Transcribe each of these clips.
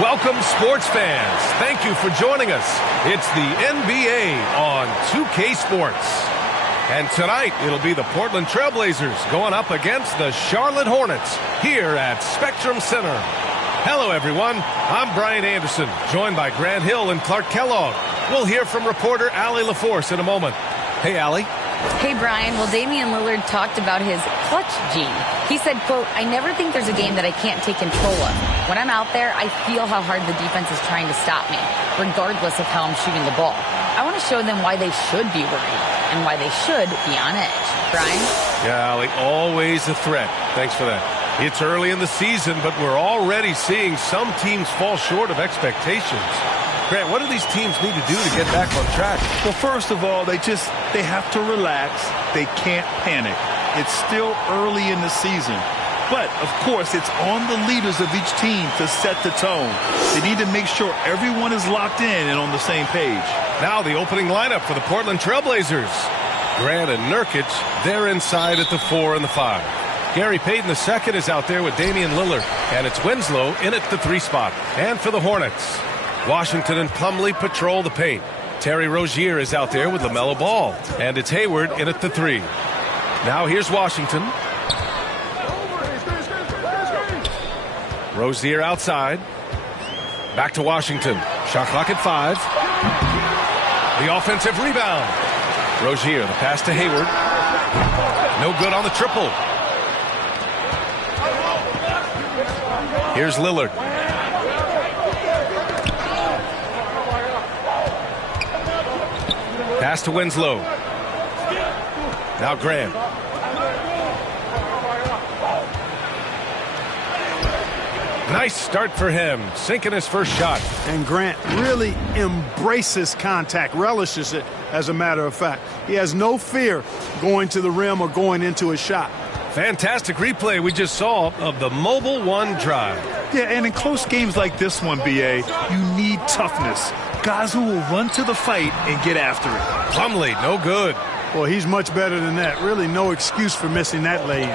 Welcome, sports fans. Thank you for joining us. It's the NBA on 2K Sports. And tonight, it'll be the Portland Trailblazers going up against the Charlotte Hornets here at Spectrum Center. Hello, everyone. I'm Brian Anderson, joined by Grant Hill and Clark Kellogg. We'll hear from reporter Allie LaForce in a moment. Hey, Allie. Hey, Brian. Well, Damian Lillard talked about his clutch gene. He said, quote, "I never think there's a game that I can't take control of. When I'm out there, I feel how hard the defense is trying to stop me, regardless of how I'm shooting the ball. I want to show them why they should be worried and why they should be on edge." Brian? Yeah, Allie, always a threat. Thanks for that. It's early in the season, but we're already seeing some teams fall short of expectations. Grant, what do these teams need to do to get back on track? Well, first of all, they have to relax. They can't panic. It's still early in the season. But, of course, it's on the leaders of each team to set the tone. They need to make sure everyone is locked in and on the same page. Now the opening lineup for the Portland Trailblazers. Grant and Nurkic, they're inside at the 4 and the 5. Gary Payton II is out there with Damian Lillard. And it's Winslow in at the 3 spot. And for the Hornets, Washington and Plumlee patrol the paint. Terry Rozier is out there with LaMelo Ball. And it's Hayward in at the 3. Now here's Washington. Rozier outside. Back to Washington. Shot clock at 5. The offensive rebound. Rozier, the pass to Hayward. No good on the triple. Here's Lillard. Pass to Winslow. Now Grant. Nice start for him, sinking his first shot. And Grant really embraces contact, relishes it, as a matter of fact. He has no fear going to the rim or going into a shot. Fantastic replay we just saw of the Mobile One drive. Yeah, and in close games like this one, B.A., you need toughness. Guys who will run to the fight and get after it. Plumlee, no good. Well, he's much better than that. Really no excuse for missing that lay-in.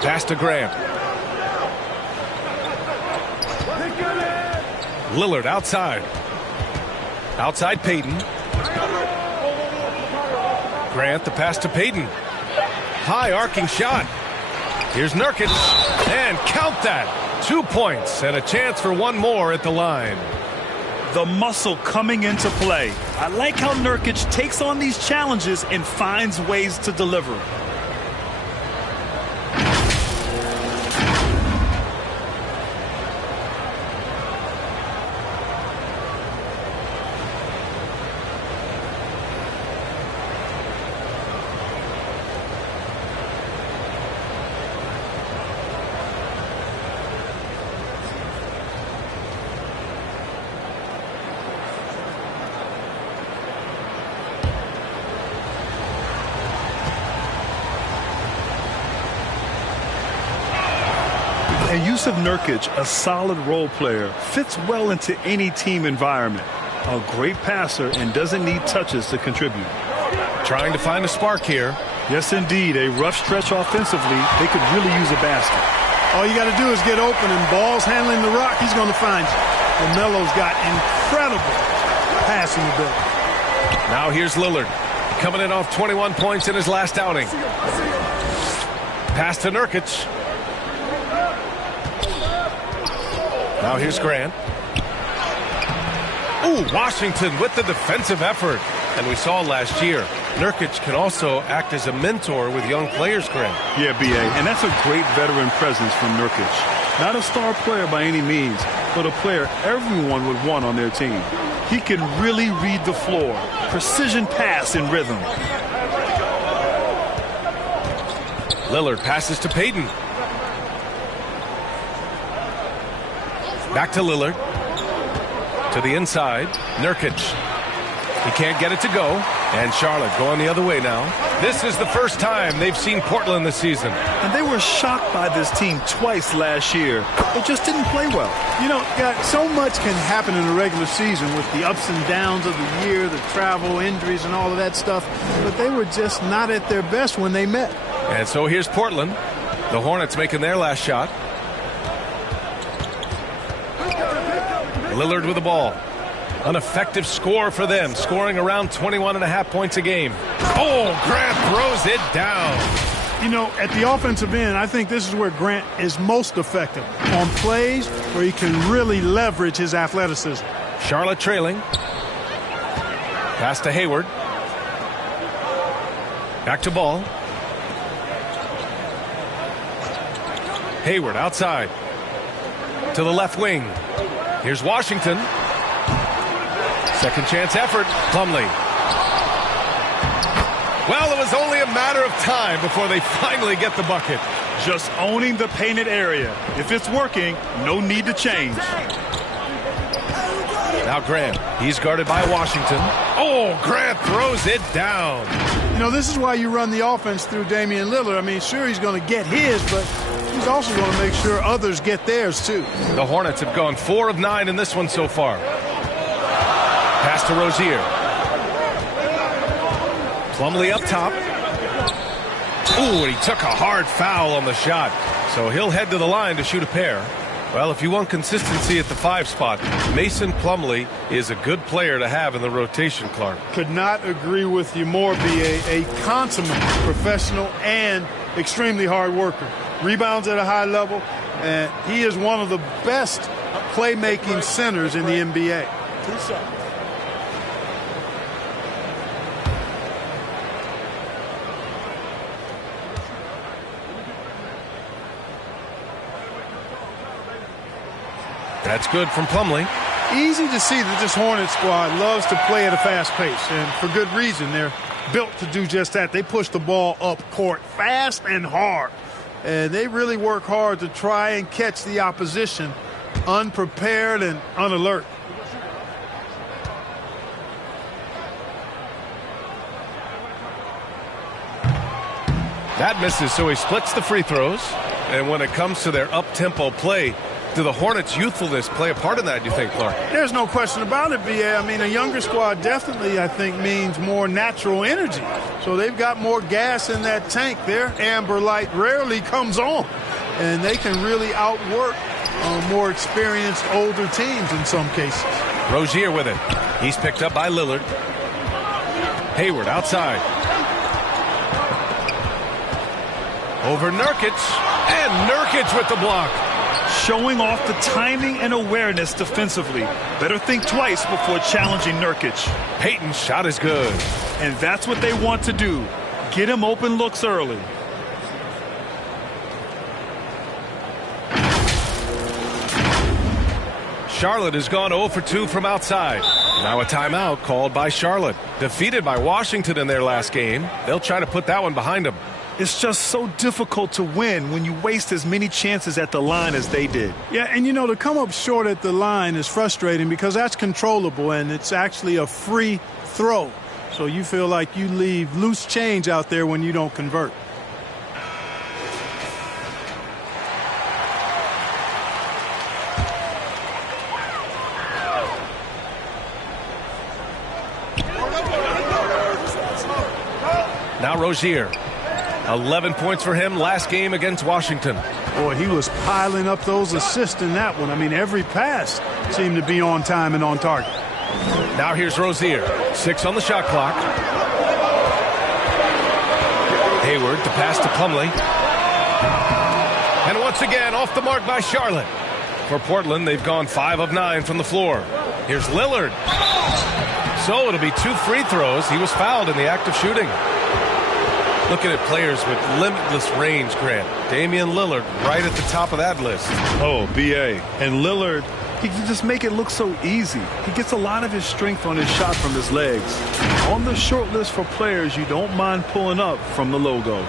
Pass to Grant. Lillard outside. Outside Payton. Grant, the pass to Payton. High arcing shot. Here's Nurkic. And count that. 2 points and a chance for one more at the line. The muscle coming into play. I like how Nurkic takes on these challenges and finds ways to deliver. And Yusuf Nurkic, a solid role player, fits well into any team environment. A great passer and doesn't need touches to contribute. Trying to find a spark here. Yes, indeed. A rough stretch offensively. They could really use a basket. All you got to do is get open, and Ball's handling the rock. He's going to find you. LaMelo's got incredible passing ability. Now here's Lillard, coming in off 21 points in his last outing. Pass to Nurkic. Now here's Grant. Ooh, Washington with the defensive effort. And we saw last year, Nurkic can also act as a mentor with young players, Grant. Yeah, B.A., and that's a great veteran presence from Nurkic. Not a star player by any means, but a player everyone would want on their team. He can really read the floor. Precision pass and rhythm. Lillard passes to Payton. Back to Lillard. To the inside. Nurkic. He can't get it to go. And Charlotte going the other way now. This is the first time they've seen Portland this season. And they were shocked by this team twice last year. They just didn't play well. You know, so much can happen in the regular season with the ups and downs of the year, the travel, injuries, and all of that stuff. But they were just not at their best when they met. And so here's Portland. The Hornets making their last shot. Lillard with the ball. An effective score for them, scoring around 21.5 points a game. Oh, Grant throws it down. You know, at the offensive end, I think this is where Grant is most effective, on plays where he can really leverage his athleticism. Charlotte trailing. Pass to Hayward. Back to ball. Hayward outside. To the left wing. Here's Washington. Second chance effort. Plumlee. Well, it was only a matter of time before they finally get the bucket. Just owning the painted area. If it's working, no need to change. Now Grant. He's guarded by Washington. Oh, Grant throws it down. You know, this is why you run the offense through Damian Lillard. I mean, sure, he's going to get his, but he's also going to make sure others get theirs, too. The Hornets have gone 4 of 9 in this one so far. Pass to Rozier. Plumlee up top. Ooh, and he took a hard foul on the shot. So he'll head to the line to shoot a pair. Well, if you want consistency at the 5 spot, Mason Plumlee is a good player to have in the rotation, Clark. Could not agree with you more, B.A. A consummate professional and extremely hard worker. Rebounds at a high level, and he is one of the best playmaking centers in the NBA. That's good from Plumlee. Easy to see that this Hornets squad loves to play at a fast pace, and for good reason. They're built to do just that. They push the ball up court fast and hard, and they really work hard to try and catch the opposition unprepared and unalert. That misses, so he splits the free throws. And when it comes to their up-tempo play, do the Hornets' youthfulness play a part in that, do you think, Clark? There's no question about it, B.A. I mean, a younger squad definitely, I think, means more natural energy. So they've got more gas in that tank. Their amber light rarely comes on. And they can really outwork more experienced, older teams in some cases. Rozier with it. He's picked up by Lillard. Hayward outside. Over Nurkic. And Nurkic with the block. Showing off the timing and awareness defensively. Better think twice before challenging Nurkic. Payton's shot is good. And that's what they want to do. Get him open looks early. Charlotte has gone 0 for 2 from outside. Now a timeout called by Charlotte. Defeated by Washington in their last game. They'll try to put that one behind them. It's just so difficult to win when you waste as many chances at the line as they did. Yeah, and you know, to come up short at the line is frustrating because that's controllable and it's actually a free throw. So you feel like you leave loose change out there when you don't convert. Now Rozier. 11 points for him last game against Washington. Boy, he was piling up those assists in that one. I mean, every pass seemed to be on time and on target. Now here's Rozier. 6 on the shot clock. Hayward to pass to Plumlee. And once again, off the mark by Charlotte. For Portland, they've gone 5 of 9 from the floor. Here's Lillard. So it'll be 2 free throws. He was fouled in the act of shooting. Looking at players with limitless range, Grant. Damian Lillard right at the top of that list. Oh, B.A. And Lillard, he can just make it look so easy. He gets a lot of his strength on his shot from his legs. On the short list for players you don't mind pulling up from the logo.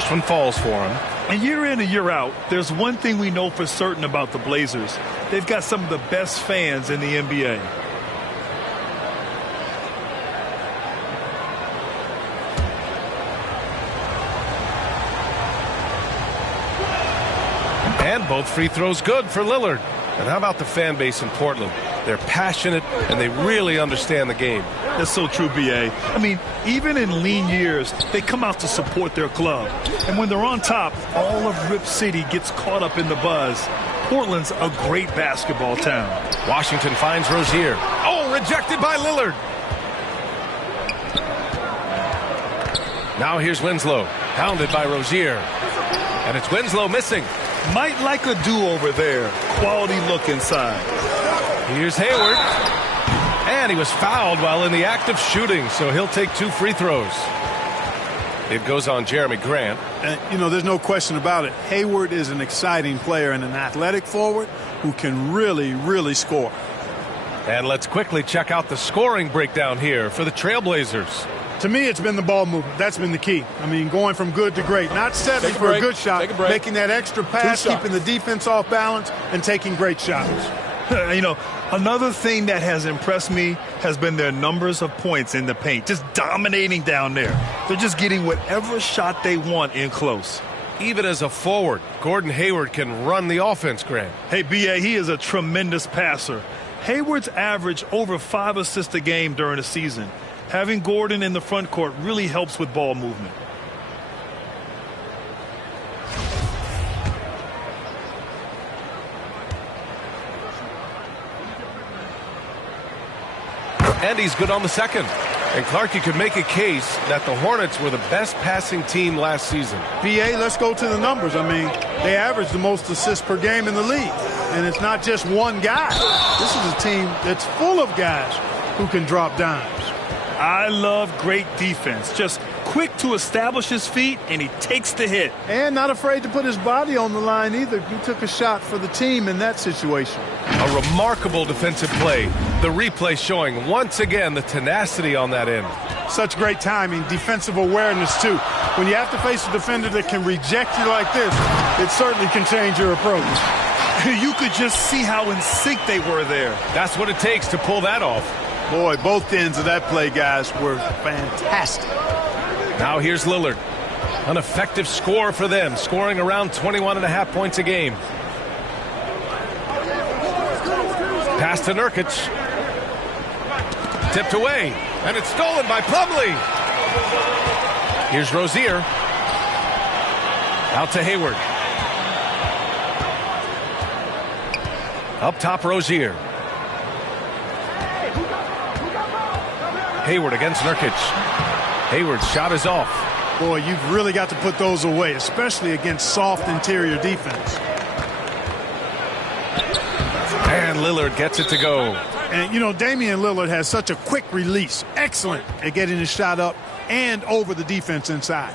First one falls for him. And year in and year out, there's one thing we know for certain about the Blazers. They've got some of the best fans in the NBA. And both free throws good for Lillard. And how about the fan base in Portland? They're passionate, and they really understand the game. That's so true, B.A. I mean, even in lean years, they come out to support their club. And when they're on top, all of Rip City gets caught up in the buzz. Portland's a great basketball town. Washington finds Rozier. Oh, rejected by Lillard. Now here's Winslow, pounded by Rozier. And it's Winslow missing. Might like a do-over there. Quality look inside. Here's Hayward. And he was fouled while in the act of shooting, so he'll take 2 free throws. It goes on Jeremy Grant. And, you know, there's no question about it. Hayward is an exciting player and an athletic forward who can really, really score. And let's quickly check out the scoring breakdown here for the Trailblazers. To me, it's been the ball movement. That's been the key. I mean, going from good to great. Not settling for a good shot, making that extra pass, keeping the defense off balance, and taking great shots. You know, another thing that has impressed me has been their numbers of points in the paint. Just dominating down there. They're just getting whatever shot they want in close. Even as a forward, Gordon Hayward can run the offense, Grant. Hey, B.A., he is a tremendous passer. Hayward's averaged over 5 assists a game during the season. Having Gordon in the front court really helps with ball movement. And he's good on the second. And Clarkie could make a case that the Hornets were the best passing team last season. B.A., let's go to the numbers. I mean, they average the most assists per game in the league. And it's not just one guy. This is a team that's full of guys who can drop dimes. I love great defense. Just quick to establish his feet, and he takes the hit. And not afraid to put his body on the line either. He took a shot for the team in that situation. A remarkable defensive play. The replay showing once again the tenacity on that end. Such great timing, defensive awareness too. When you have to face a defender that can reject you like this, it certainly can change your approach. You could just see how in sync they were there. That's what it takes to pull that off. Boy, both ends of that play, guys, were fantastic. Now here's Lillard. An effective score for them, scoring around 21.5 points a game. Pass to Nurkic. Tipped away, and it's stolen by Plumlee. Here's Rozier. Out to Hayward. Up top, Rozier. Hayward against Nurkic. Hayward's shot is off. Boy, you've really got to put those away, especially against soft interior defense. And Lillard gets it to go. And, you know, Damian Lillard has such a quick release. Excellent at getting his shot up and over the defense inside.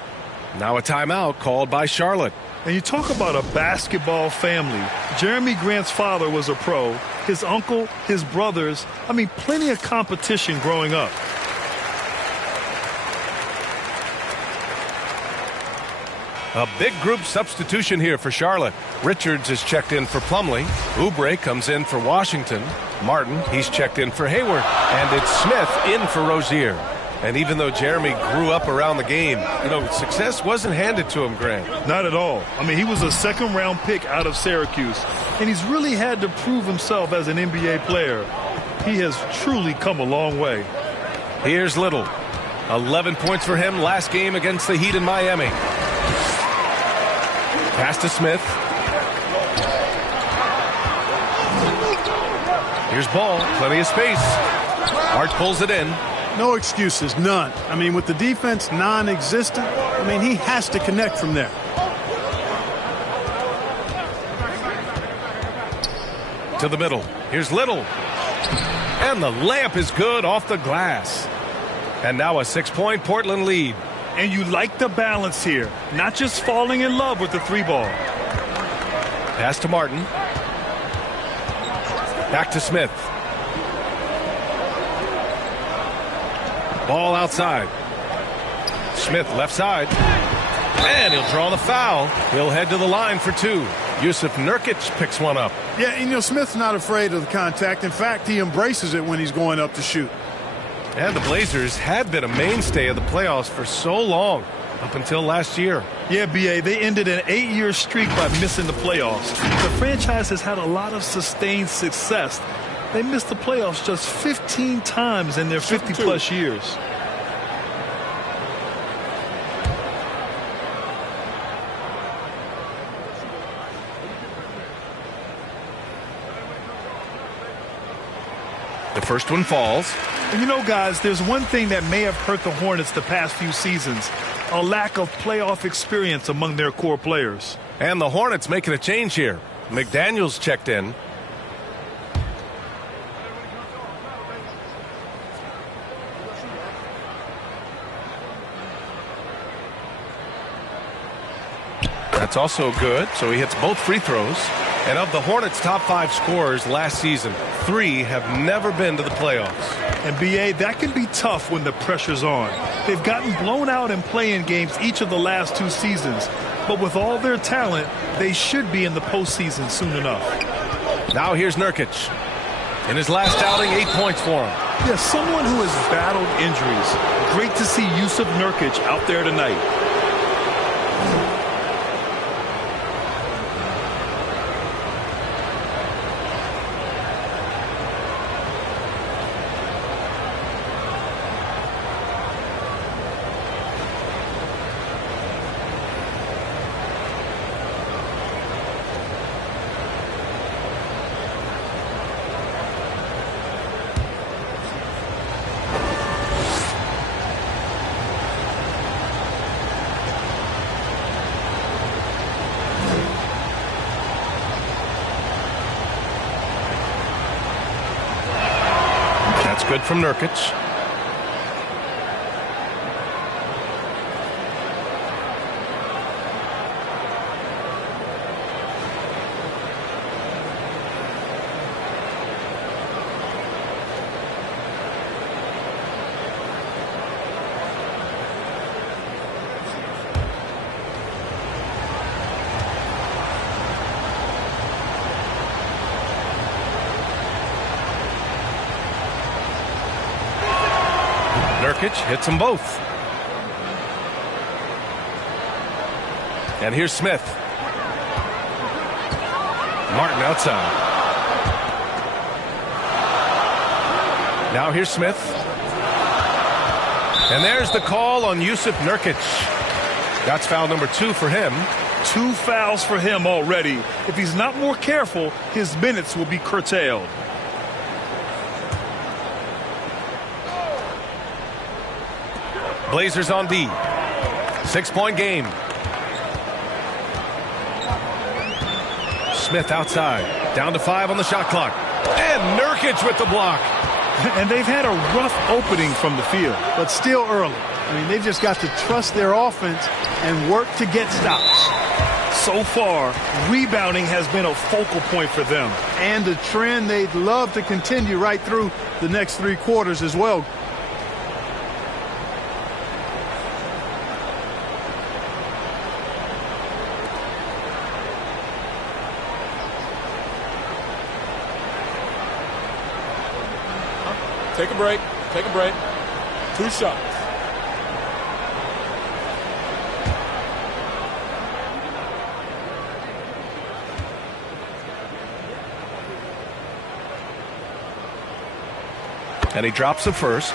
Now a timeout called by Charlotte. And you talk about a basketball family. Jeremy Grant's father was a pro. His uncle, his brothers. I mean, plenty of competition growing up. A big group substitution here for Charlotte. Richards is checked in for Plumlee. Oubre comes in for Washington. Martin, he's checked in for Hayward. And it's Smith in for Rozier. And even though Jeremy grew up around the game, you know, success wasn't handed to him, Grant. Not at all. I mean, he was a second-round pick out of Syracuse. And he's really had to prove himself as an NBA player. He has truly come a long way. Here's Little. 11 points for him last game against the Heat in Miami. Pass to Smith. Here's Ball. Plenty of space. Hart pulls it in. No excuses, none. I mean, with the defense non-existent, I mean, he has to connect from there. To the middle. Here's Little. And the layup is good off the glass. And now a 6-point Portland lead. And you like the balance here. Not just falling in love with the 3-ball. Pass to Martin. Back to Smith. Ball outside. Smith left side. And he'll draw the foul. He'll head to the line for two. Yusuf Nurkic picks one up. Yeah, and Smith's not afraid of the contact. In fact, he embraces it when he's going up to shoot. And the Blazers had been a mainstay of the playoffs for so long, up until last year. Yeah, B.A., they ended an 8-year streak by missing the playoffs. The franchise has had a lot of sustained success. They missed the playoffs just 15 times in their 50-plus years. The first one falls. And guys, there's one thing that may have hurt the Hornets the past few seasons: a lack of playoff experience among their core players. And the Hornets making a change here. McDaniels checked in. That's also good, so he hits both free throws. And of the Hornets' top 5 scorers last season, 3 have never been to the playoffs. And B.A., that can be tough when the pressure's on. They've gotten blown out in play-in games each of the last 2 seasons. But with all their talent, they should be in the postseason soon enough. Now here's Nurkic. In his last outing, 8 points for him. Yeah, someone who has battled injuries. Great to see Yusuf Nurkic out there tonight. Good from Nurkic. Nurkic hits them both. And here's Smith. Martin outside. Now here's Smith. And there's the call on Yusuf Nurkic. That's foul number 2 for him. 2 fouls for him already. If he's not more careful, his minutes will be curtailed. Blazers on D. 6-point game. Smith outside. Down to 5 on the shot clock. And Nurkic with the block. And they've had a rough opening from the field. But still early. I mean, they've just got to trust their offense and work to get stops. So far, rebounding has been a focal point for them. And a trend they'd love to continue right through the next 3 quarters as well. Take a break. Take a break. 2 shots. And he drops the first.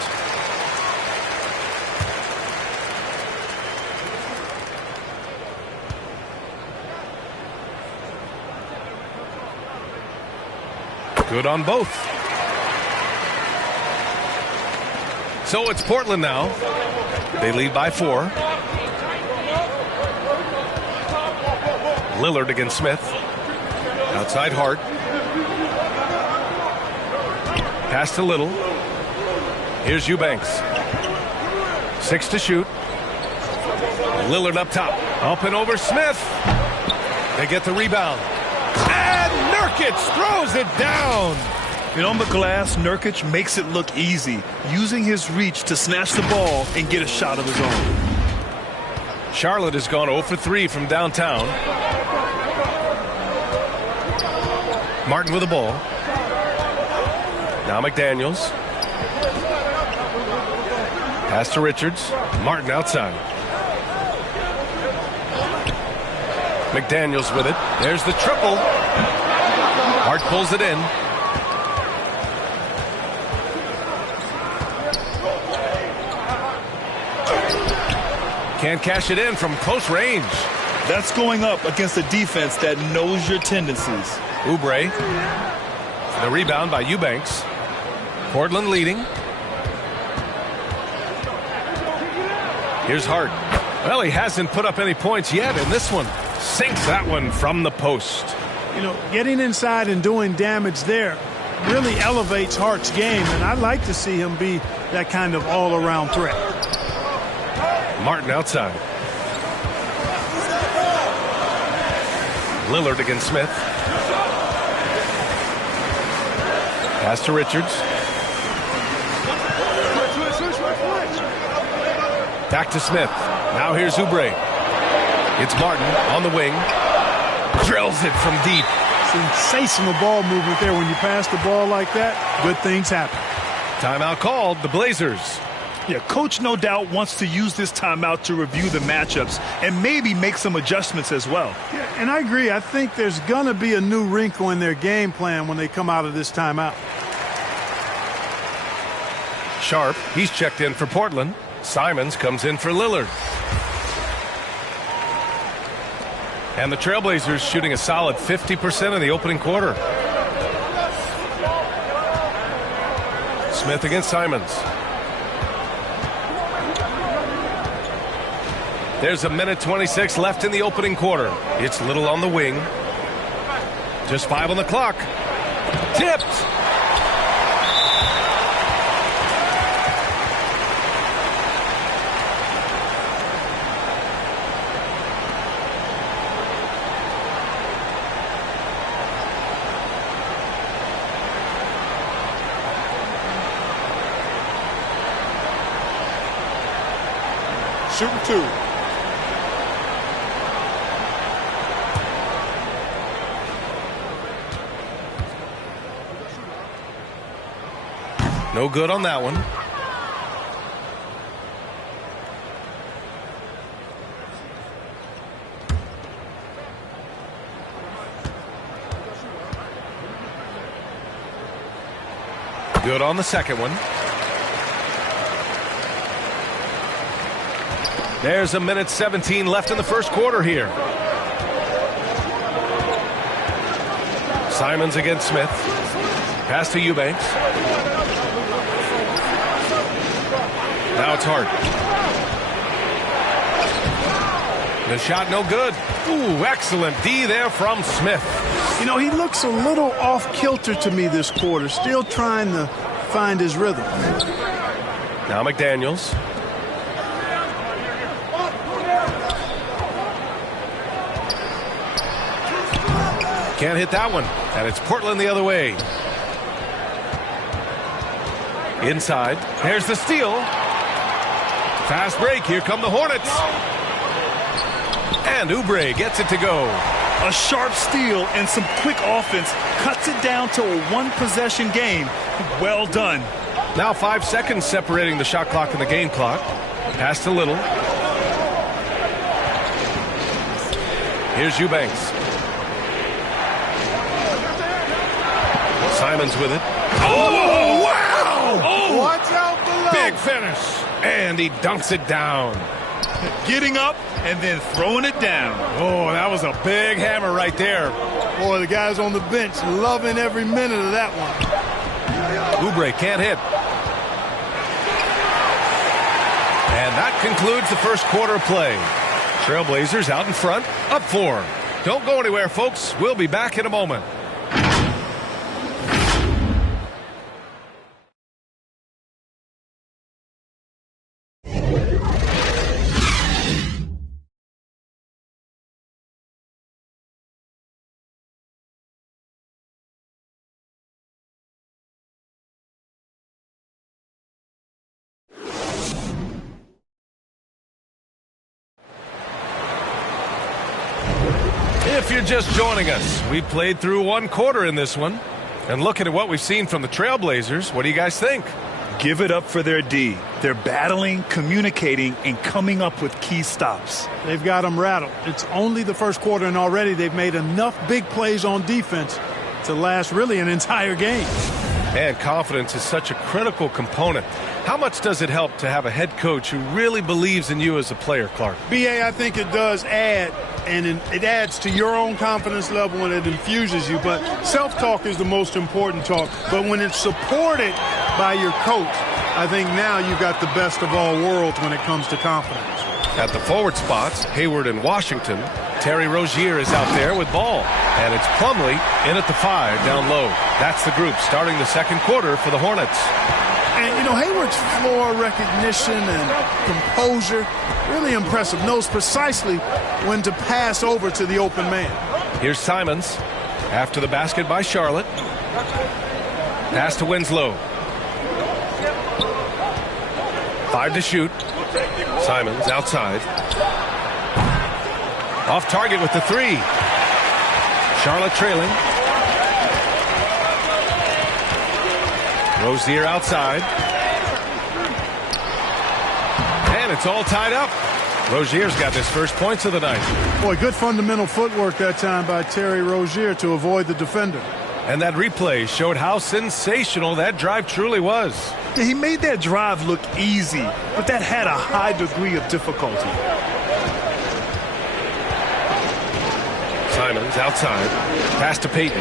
Good on both. So it's Portland now. They lead by 4. Lillard against Smith. Outside Hart. Pass to Little. Here's Eubanks. 6 to shoot. Lillard up top. Up and over Smith. They get the rebound. And Nurkic throws it down. And on the glass, Nurkic makes it look easy, using his reach to snatch the ball and get a shot of his own. Charlotte has gone 0 for 3 from downtown. Martin with the ball. Now McDaniels. Pass to Richards. Martin outside. McDaniels with it. There's the triple. Hart pulls it in. Can't cash it in from close range. That's going up against a defense that knows your tendencies. Oubre. The rebound by Eubanks. Portland leading. Here's Hart. Well, he hasn't put up any points yet in this one. Sinks that one from the post. You know, getting inside and doing damage there really elevates Hart's game, and I'd like to see him be that kind of all-around threat. Martin outside. Lillard against Smith. Pass to Richards. Back to Smith. Now here's Oubre. It's Martin on the wing. Drills it from deep. Sensational ball movement there. When you pass the ball like that, good things happen. Timeout called, the Blazers. Yeah, coach no doubt wants to use this timeout to review the matchups and maybe make some adjustments as well. Yeah, and I agree. I think there's going to be a new wrinkle in their game plan when they come out of this timeout. Sharp, he's checked in for Portland. Simons comes in for Lillard. And the Trailblazers shooting a solid 50% in the opening quarter. Smith against Simons. There's a minute 26 left in the opening quarter. It's Little on the wing. Just 5 on the clock. Tipped. Shooting 2. No good on that one. Good on the second one. There's a minute 17 left in the first quarter here. Simons against Smith. Pass to Eubanks. Now it's Hart. The shot no good. Ooh, excellent D there from Smith. You know, he looks a little off kilter to me this quarter, still trying to find his rhythm. Now McDaniels. Can't hit that one. And it's Portland the other way. Inside. There's the steal. Fast break. Here come the Hornets. And Oubre gets it to go. A sharp steal and some quick offense cuts it down to a one-possession game. Well done. Now 5 seconds separating the shot clock and the game clock. Pass to Little. Here's Eubanks. Simons with it. Oh, wow! Oh, watch out below. Big finish. And he dunks it down. Getting up and then throwing it down. Oh, that was a big hammer right there. Boy, the guys on the bench loving every minute of that one. Oubre can't hit. And that concludes the first quarter of play. Trailblazers out in front, up 4. Don't go anywhere, folks. We'll be back in a moment. If you're just joining us, we played through one quarter in this one. And looking at what we've seen from the Trailblazers, what do you guys think? Give it up for their D. They're battling, communicating, and coming up with key stops. They've got them rattled. It's only the first quarter, and already they've made enough big plays on defense to last really an entire game. And confidence is such a critical component. How much does it help to have a head coach who really believes in you as a player, Clark? B.A., I think it does add, and it adds to your own confidence level and it infuses you. But self-talk is the most important talk. But when it's supported by your coach, I think now you've got the best of all worlds when it comes to confidence. At the forward spots, Hayward and Washington. Terry Rozier is out there with ball. And it's Plumlee in at the 5 down low. That's the group starting the second quarter for the Hornets. And, you know, Hayward's floor recognition and composure, really impressive. Knows precisely when to pass over to the open man. Here's Simons after the basket by Charlotte. Pass to Winslow. 5 to shoot. Simons outside. Off target with the 3. Charlotte trailing. Rozier outside. And it's all tied up. Rozier's got his first points of the night. Boy, good fundamental footwork that time by Terry Rozier to avoid the defender. And that replay showed how sensational that drive truly was. Yeah, he made that drive look easy, but that had a high degree of difficulty. Simons outside. Pass to Payton.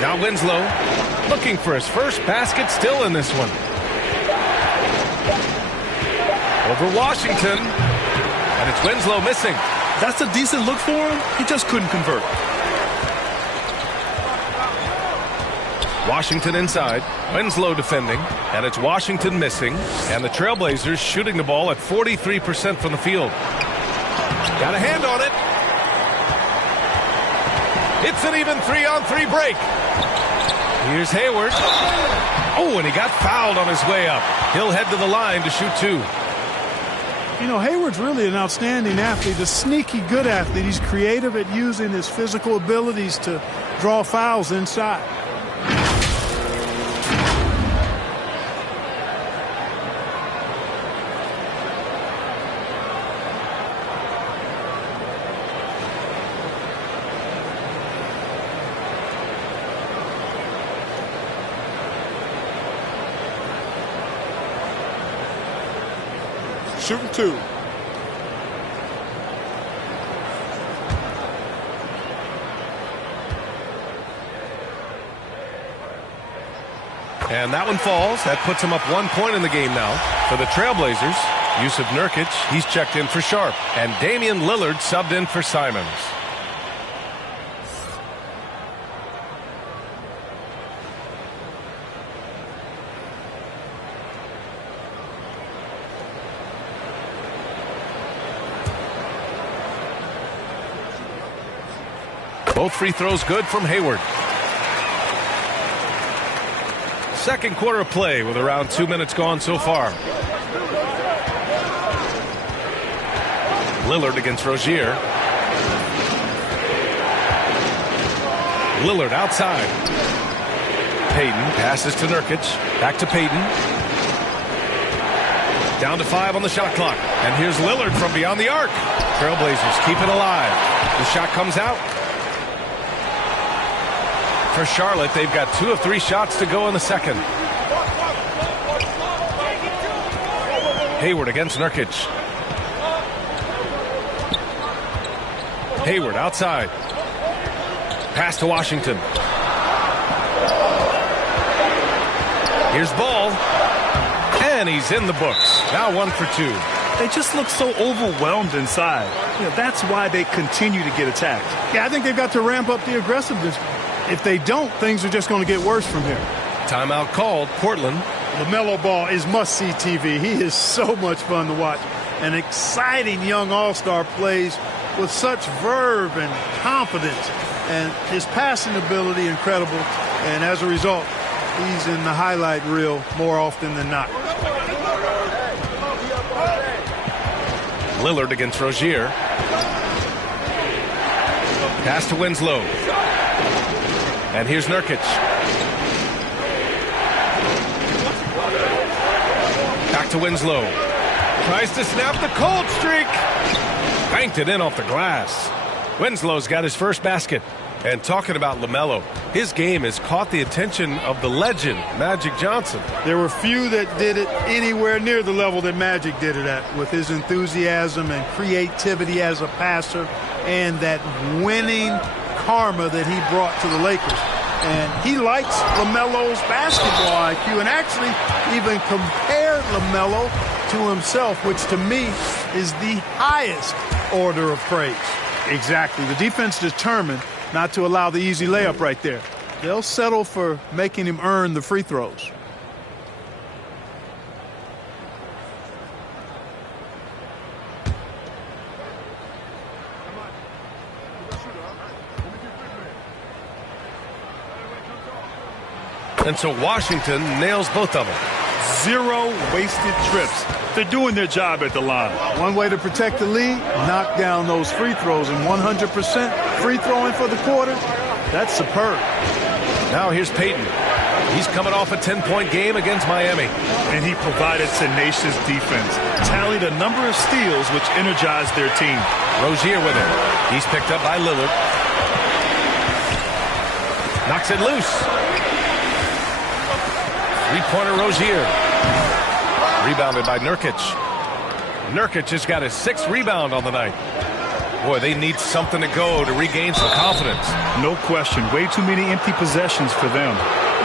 Now Winslow looking for his first basket still in this one. Over Washington. And it's Winslow missing. That's a decent look for him. He just couldn't convert. Washington inside. Winslow defending. And it's Washington missing. And the Trailblazers shooting the ball at 43% from the field. Got a hand on it. It's an even 3-on-3 break. Here's Hayward. Oh, and he got fouled on his way up. He'll head to the line to shoot 2. You know, Hayward's really an outstanding athlete, a sneaky good athlete. He's creative at using his physical abilities to draw fouls inside. Shooting 2. And that one falls. That puts him up 1 point in the game now. For the Trailblazers, Yusuf Nurkic, he's checked in for Sharp. And Damian Lillard subbed in for Simons. Both free throws good from Hayward. Second quarter of play with around 2 minutes gone so far. Lillard against Rozier. Lillard outside. Payton passes to Nurkic. Back to Payton. Down to 5 on the shot clock. And here's Lillard from beyond the arc. Trailblazers keep it alive. The shot comes out. For Charlotte, they've got 2 of 3 shots to go in the second. Hayward against Nurkic. Hayward outside. Pass to Washington. Here's Ball. And he's in the books. Now 1 for 2. They just look so overwhelmed inside. You know, that's why they continue to get attacked. Yeah, I think they've got to ramp up the aggressiveness. If they don't, things are just going to get worse from here. Timeout called. Portland. LaMelo Ball is must-see TV. He is so much fun to watch. An exciting young all-star, plays with such verve and confidence. And his passing ability incredible. And as a result, he's in the highlight reel more often than not. Lillard against Rozier. Pass to Winslow. And here's Nurkic. Back to Winslow. Tries to snap the cold streak. Banked it in off the glass. Winslow's got his first basket. And talking about LaMelo, his game has caught the attention of the legend, Magic Johnson. There were few that did it anywhere near the level that Magic did it at, with his enthusiasm and creativity as a passer and that winning karma that he brought to the Lakers. And he likes LaMelo's basketball IQ and actually even compared LaMelo to himself, which to me is the highest order of praise. Exactly. The defense determined not to allow the easy layup right there. They'll settle for making him earn the free throws. And so Washington nails both of them. 0 wasted trips. They're doing their job at the line. One way to protect the lead, knock down those free throws, and 100% free throwing for the quarter, that's superb. Now here's Payton. He's coming off a 10-point game against Miami. And he provided tenacious defense. Tallied a number of steals which energized their team. Rozier with it. He's picked up by Lillard. Knocks it loose. Three-pointer Rozier. Rebounded by Nurkic. Nurkic has got his 6th rebound on the night. Boy, they need something to go to regain some confidence. No question. Way too many empty possessions for them.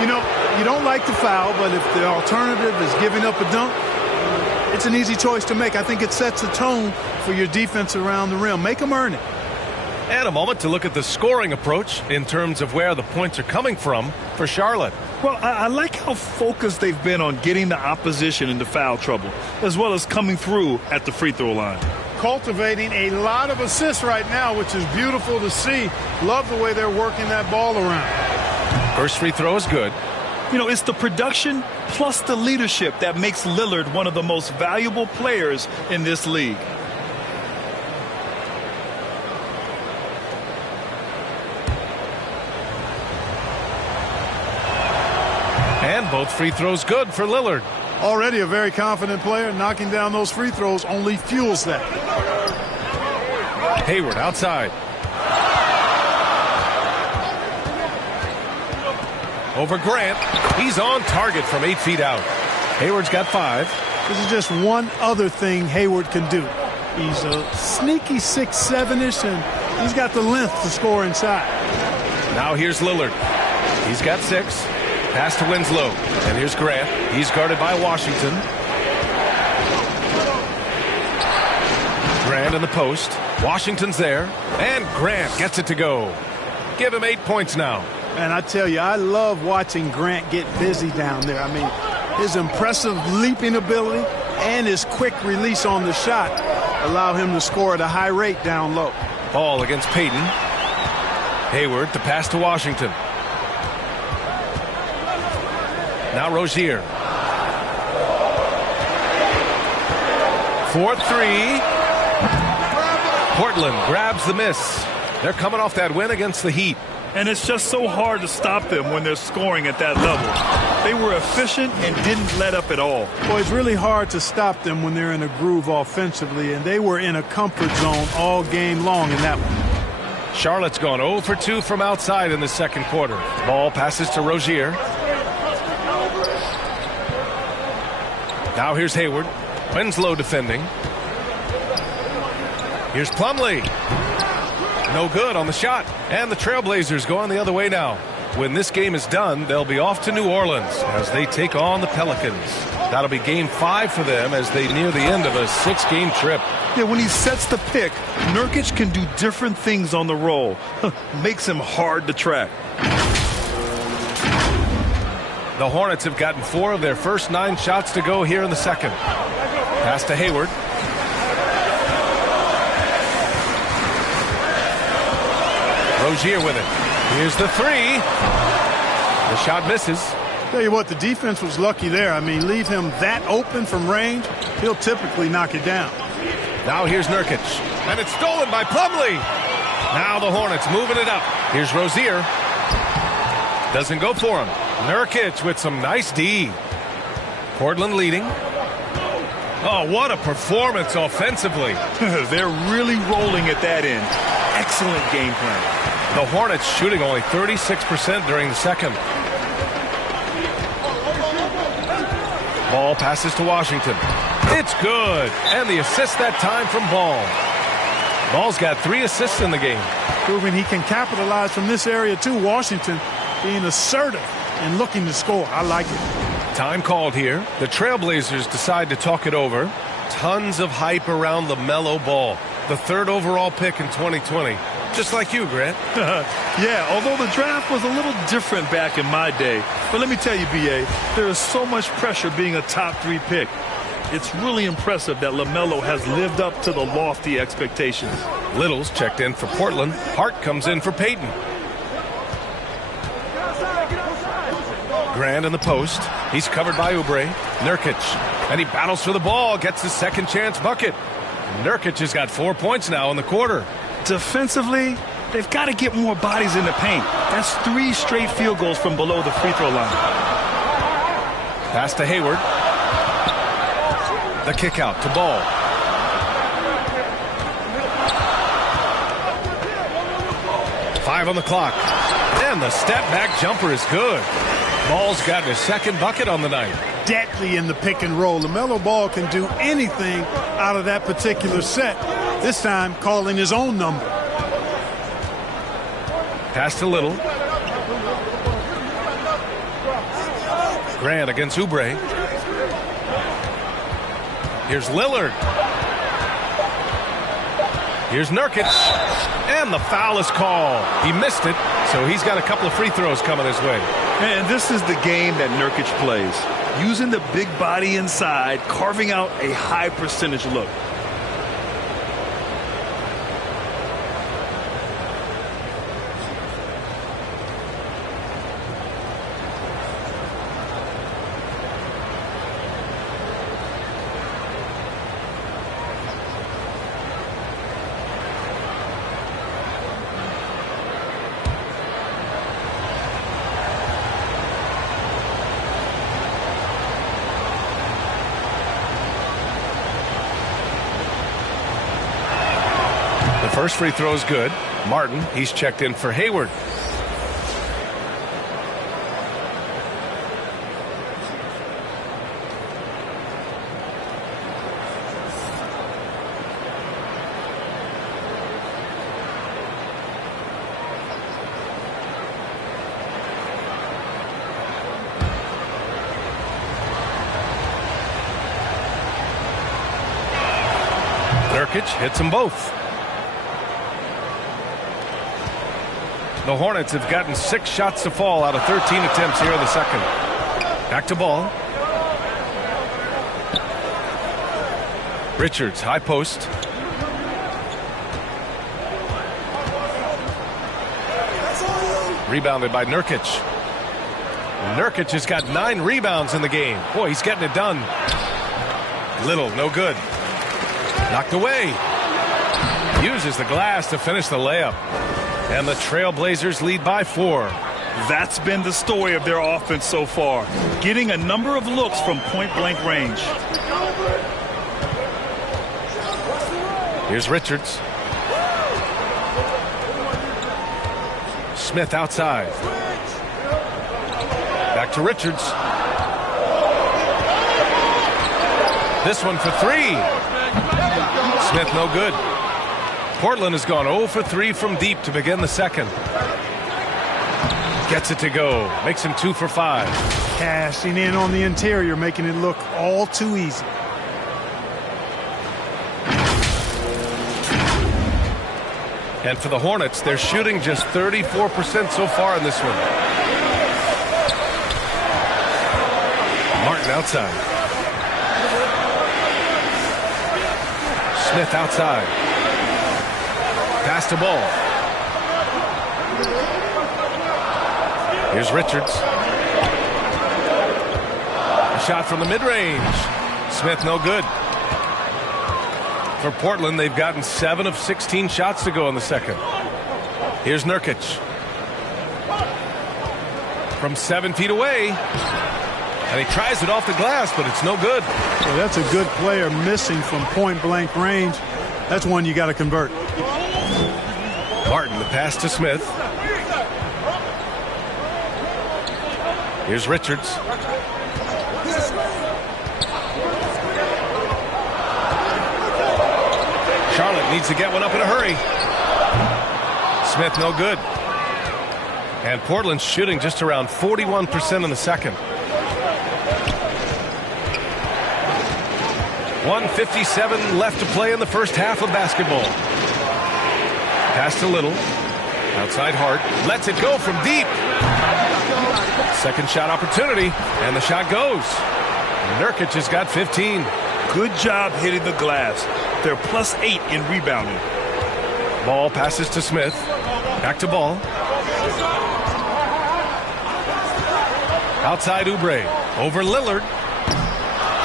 You know, you don't like the foul, but if the alternative is giving up a dunk, it's an easy choice to make. I think it sets a tone for your defense around the rim. Make them earn it. And a moment to look at the scoring approach in terms of where the points are coming from for Charlotte. Well, I like how focused they've been on getting the opposition into foul trouble, as well as coming through at the free throw line. Cultivating a lot of assists right now, which is beautiful to see. Love the way they're working that ball around. First free throw is good. You know, it's the production plus the leadership that makes Lillard one of the most valuable players in this league. And both free throws good for Lillard. Already a very confident player. Knocking down those free throws only fuels that. Hayward outside. Over Grant. He's on target from 8 feet out. Hayward's got 5. This is just one other thing Hayward can do. He's a sneaky 6'7"-ish, and he's got the length to score inside. Now here's Lillard. He's got 6. Pass to Winslow. And here's Grant. He's guarded by Washington. Grant in the post. Washington's there. And Grant gets it to go. Give him 8 points now. And I tell you, I love watching Grant get busy down there. I mean, his impressive leaping ability and his quick release on the shot allow him to score at a high rate down low. Ball against Payton. Hayward to pass to Washington. Now Rozier. 4-3. Portland grabs the miss. They're coming off that win against the Heat. And it's just so hard to stop them when they're scoring at that level. They were efficient and didn't let up at all. Boy, it's really hard to stop them when they're in a groove offensively, and they were in a comfort zone all game long in that one. Charlotte's gone 0 for 2 from outside in the second quarter. Ball passes to Rozier. Now here's Hayward. Winslow defending. Here's Plumlee. No good on the shot. And the Trailblazers going the other way now. When this game is done, they'll be off to New Orleans as they take on the Pelicans. That'll be game 5 for them as they near the end of a 6-game trip. Yeah, when he sets the pick, Nurkic can do different things on the roll. Makes him hard to track. The Hornets have gotten 4 of their first 9 shots to go here in the second. Pass to Hayward. Rozier with it. Here's the 3. The shot misses. Tell you what, the defense was lucky there. I mean, leave him that open from range, he'll typically knock it down. Now here's Nurkic. And it's stolen by Plumlee. Now the Hornets moving it up. Here's Rozier. Doesn't go for him. Nurkic with some nice D. Portland leading. Oh, what a performance offensively. They're really rolling at that end. Excellent game plan. The Hornets shooting only 36% during the second. Ball passes to Washington. It's good. And the assist that time from Ball. Ball's got 3 assists in the game. Proving he can capitalize from this area too. Washington being assertive and looking to score. I like it. Time called here. The Trailblazers decide to talk it over. Tons of hype around LaMelo Ball, the 3rd overall pick in 2020. Just like you, Grant. Yeah, although the draft was a little different back in my day. But let me tell you, B.A., there is so much pressure being a top 3 pick. It's really impressive that LaMelo has lived up to the lofty expectations. Little's checked in for Portland. Hart comes in for Peyton. Grant in the post. He's covered by Oubre. Nurkic. And he battles for the ball. Gets his second chance bucket. Nurkic has got 4 points now in the quarter. Defensively, they've got to get more bodies in the paint. That's 3 straight field goals from below the free throw line. Pass to Hayward. The kick out to Ball. Five on the clock. And the step back jumper is good. Ball's gotten his second bucket on the night. Deadly in the pick and roll. LaMelo Ball can do anything out of that particular set. This time calling his own number. Pass to Little. Grant against Oubre. Here's Lillard. Here's Nurkic. And the foul is called. He missed it, so he's got a couple of free throws coming his way. And this is the game that Nurkic plays. Using the big body inside, carving out a high percentage look. First free throw is good. Martin, he's checked in for Hayward. Nurkic hits them both. The Hornets have gotten 6 shots to fall out of 13 attempts here in the second. Back to Ball. Richards, high post. Rebounded by Nurkic. Nurkic has got 9 rebounds in the game. Boy, he's getting it done. Little, no good. Knocked away. Uses the glass to finish the layup. And the Trailblazers lead by 4. That's been the story of their offense so far. Getting a number of looks from point-blank range. Here's Richards. Smith outside. Back to Richards. This one for 3. Smith no good. Portland has gone 0 for 3 from deep to begin the second. Gets it to go. Makes him 2 for 5. Cashing in on the interior, making it look all too easy. And for the Hornets, they're shooting just 34% so far in this one. Martin outside. Smith outside. Pass to Ball. Here's Richards. A shot from the mid-range. Smith no good. For Portland, they've gotten 7 of 16 shots to go in the second. Here's Nurkic. From 7 feet away. And he tries it off the glass, but it's no good. Well, that's a good player missing from point-blank range. That's one you got to convert. Martin, the pass to Smith. Here's Richards. Charlotte needs to get one up in a hurry. Smith no good. And Portland's shooting just around 41% in the second. 1:57 left to play in the first half of basketball. Pass to Little. Outside Hart. Lets it go from deep. Second shot opportunity. And the shot goes. Nurkic has got 15. Good job hitting the glass. They're +8 in rebounding. Ball passes to Smith. Back to Ball. Outside Oubre. Over Lillard.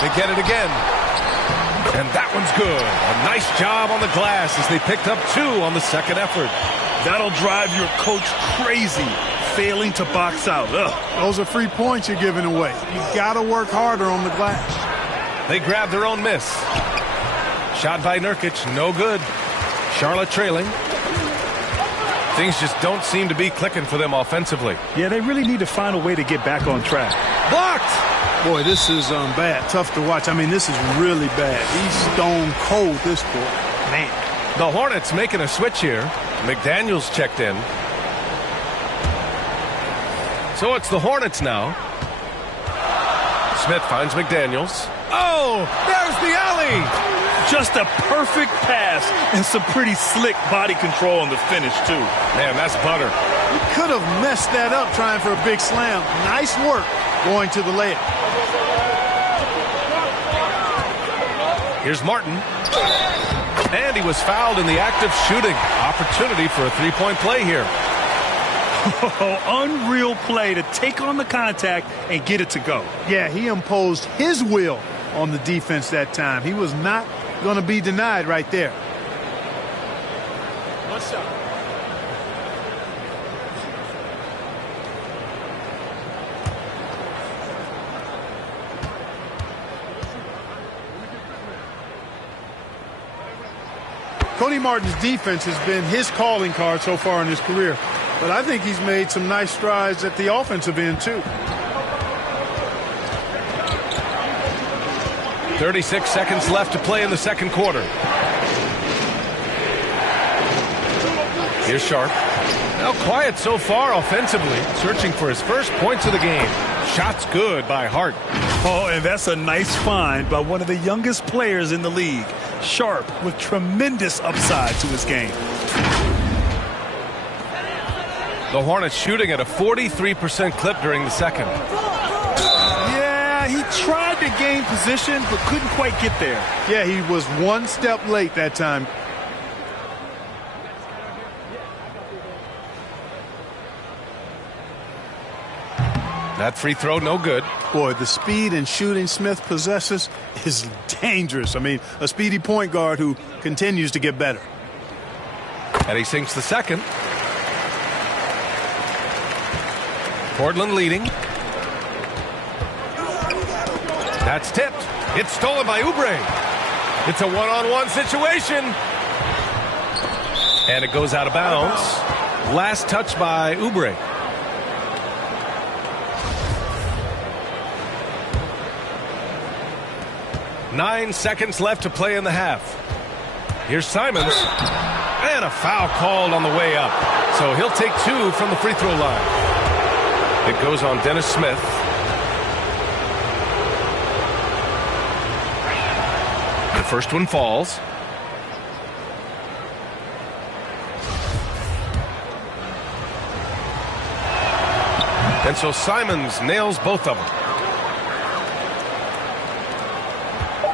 They get it again. And that one's good. A nice job on the glass as they picked up 2 on the second effort. That'll drive your coach crazy, failing to box out. Ugh. Those are free points you're giving away. You got to work harder on the glass. They grab their own miss. Shot by Nurkic, no good. Charlotte trailing. Things just don't seem to be clicking for them offensively. Yeah, they really need to find a way to get back on track. Blocked! Boy, this is bad. Tough to watch. I mean, this is really bad. He's stone cold this quarter. Man. The Hornets making a switch here. McDaniels checked in. So it's the Hornets now. Smith finds McDaniels. Oh, there's the alley! Just a perfect pass and some pretty slick body control on the finish, too. Man, that's butter. He could have messed that up trying for a big slam. Nice work going to the layup. Here's Martin. And he was fouled in the act of shooting. Opportunity for a three-point play here. Oh, unreal play to take on the contact and get it to go. Yeah, he imposed his will on the defense that time. He was not going to be denied right there. What's up? Cody Martin's defense has been his calling card so far in his career. But I think he's made some nice strides at the offensive end, too. 36 seconds left to play in the second quarter. Here's Sharp. Now quiet so far offensively, searching for his first points of the game. Shots good by Hart. Oh, and that's a nice find by one of the youngest players in the league. Sharp with tremendous upside to his game. The Hornets shooting at a 43% clip during the second. Yeah, he tried to gain position but couldn't quite get there. Yeah, he was one step late that time. That free throw, no good. Boy, the speed and shooting Smith possesses is dangerous. I mean, a speedy point guard who continues to get better. And he sinks the second. Portland leading. That's tipped. It's stolen by Oubre. It's a one-on-one situation. And it goes out of bounds. Last touch by Oubre. Nine seconds left to play in the half. Here's Simons. And a foul called on the way up. So he'll take 2 from the free throw line. It goes on Dennis Smith. The first one falls. And so Simons nails both of them.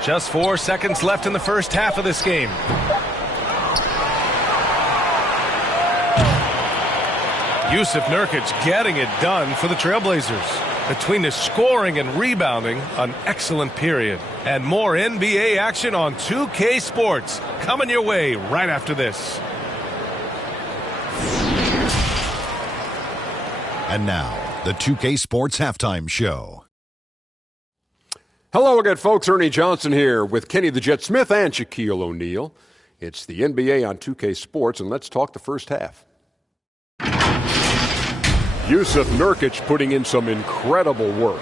Just 4 seconds left in the first half of this game. Yusuf Nurkic getting it done for the Trailblazers. Between the scoring and rebounding, an excellent period. And more NBA action on 2K Sports coming your way right after this. And now, the 2K Sports Halftime Show. Hello again, folks. Ernie Johnson here with Kenny the Jet Smith and Shaquille O'Neal. It's the NBA on 2K Sports, and let's talk the first half. Yusuf Nurkic putting in some incredible work.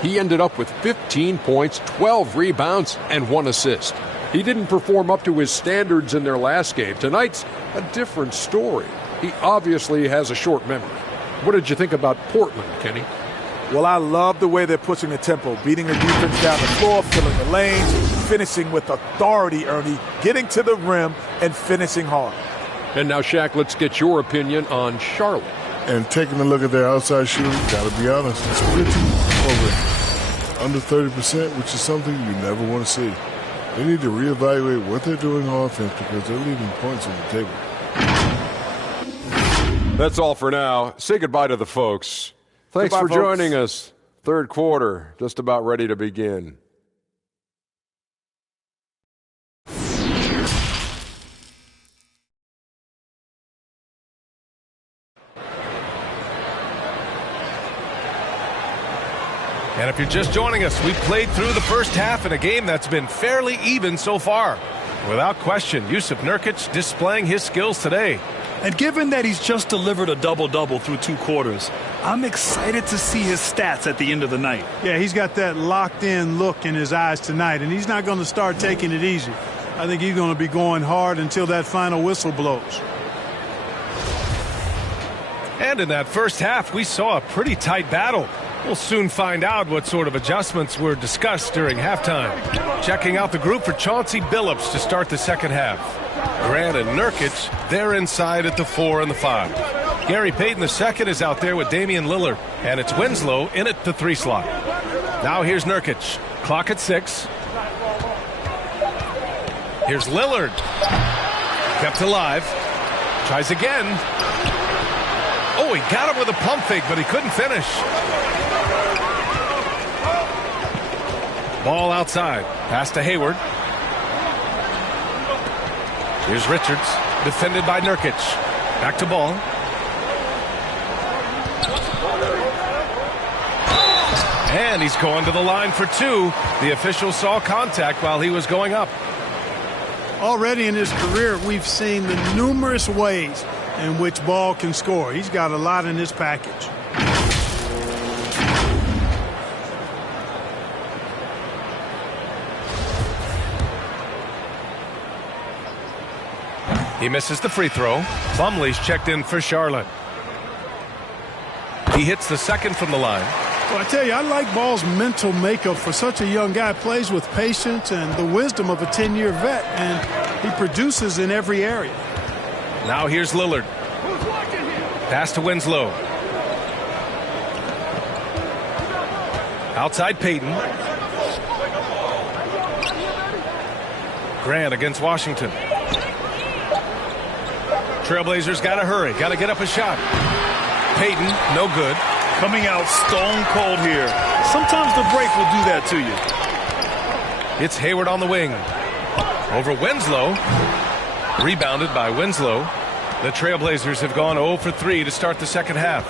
He ended up with 15 points, 12 rebounds, and 1 assist. He didn't perform up to his standards in their last game. Tonight's a different story. He obviously has a short memory. What did you think about Portland, Kenny? Well, I love the way they're pushing the tempo, beating the defense down the floor, filling the lanes, finishing with authority, Ernie, getting to the rim and finishing hard. And now, Shaq, let's get your opinion on Charlotte. And taking a look at their outside shooting, got to be honest, it's pretty over under 30%, which is something you never want to see. They need to reevaluate what they're doing on offense because they're leaving points on the table. That's all for now. Say goodbye to the folks. Thanks for joining us. Third quarter, just about ready to begin. And if you're just joining us, we played through the first half in a game that's been fairly even so far. Without question, Yusuf Nurkic displaying his skills today. And given that he's just delivered a double-double through 2 quarters, I'm excited to see his stats at the end of the night. Yeah, he's got that locked-in look in his eyes tonight, and he's not going to start taking it easy. I think he's going to be going hard until that final whistle blows. And in that first half, we saw a pretty tight battle. We'll soon find out what sort of adjustments were discussed during halftime. Checking out the group for Chauncey Billups to start the second half. Grant and Nurkic, they're inside at the 4 and the 5. Gary Payton II is out there with Damian Lillard, and it's Winslow in at the 3 slot. Now here's Nurkic. Clock at 6. Here's Lillard. Kept alive. Tries again. Oh, he got him with a pump fake, but he couldn't finish. Ball outside. Pass to Hayward. Here's Richards. Defended by Nurkic. Back to ball. And he's going to the line for 2. The official saw contact while he was going up. Already in his career, we've seen the numerous ways in which Ball can score. He's got a lot in his package. He misses the free throw. Plumlee's checked in for Charlotte. He hits the second from the line. Well, I tell you, I like Ball's mental makeup for such a young guy. Plays with patience and the wisdom of a 10-year vet, and he produces in every area. Now here's Lillard. Pass to Winslow. Outside Payton. Grant against Washington. Trailblazers got to hurry. Got to get up a shot. Payton, no good. Coming out stone cold here. Sometimes the break will do that to you. It's Hayward on the wing. Over Winslow. Rebounded by Winslow. The Trailblazers have gone 0 for 3 to start the second half.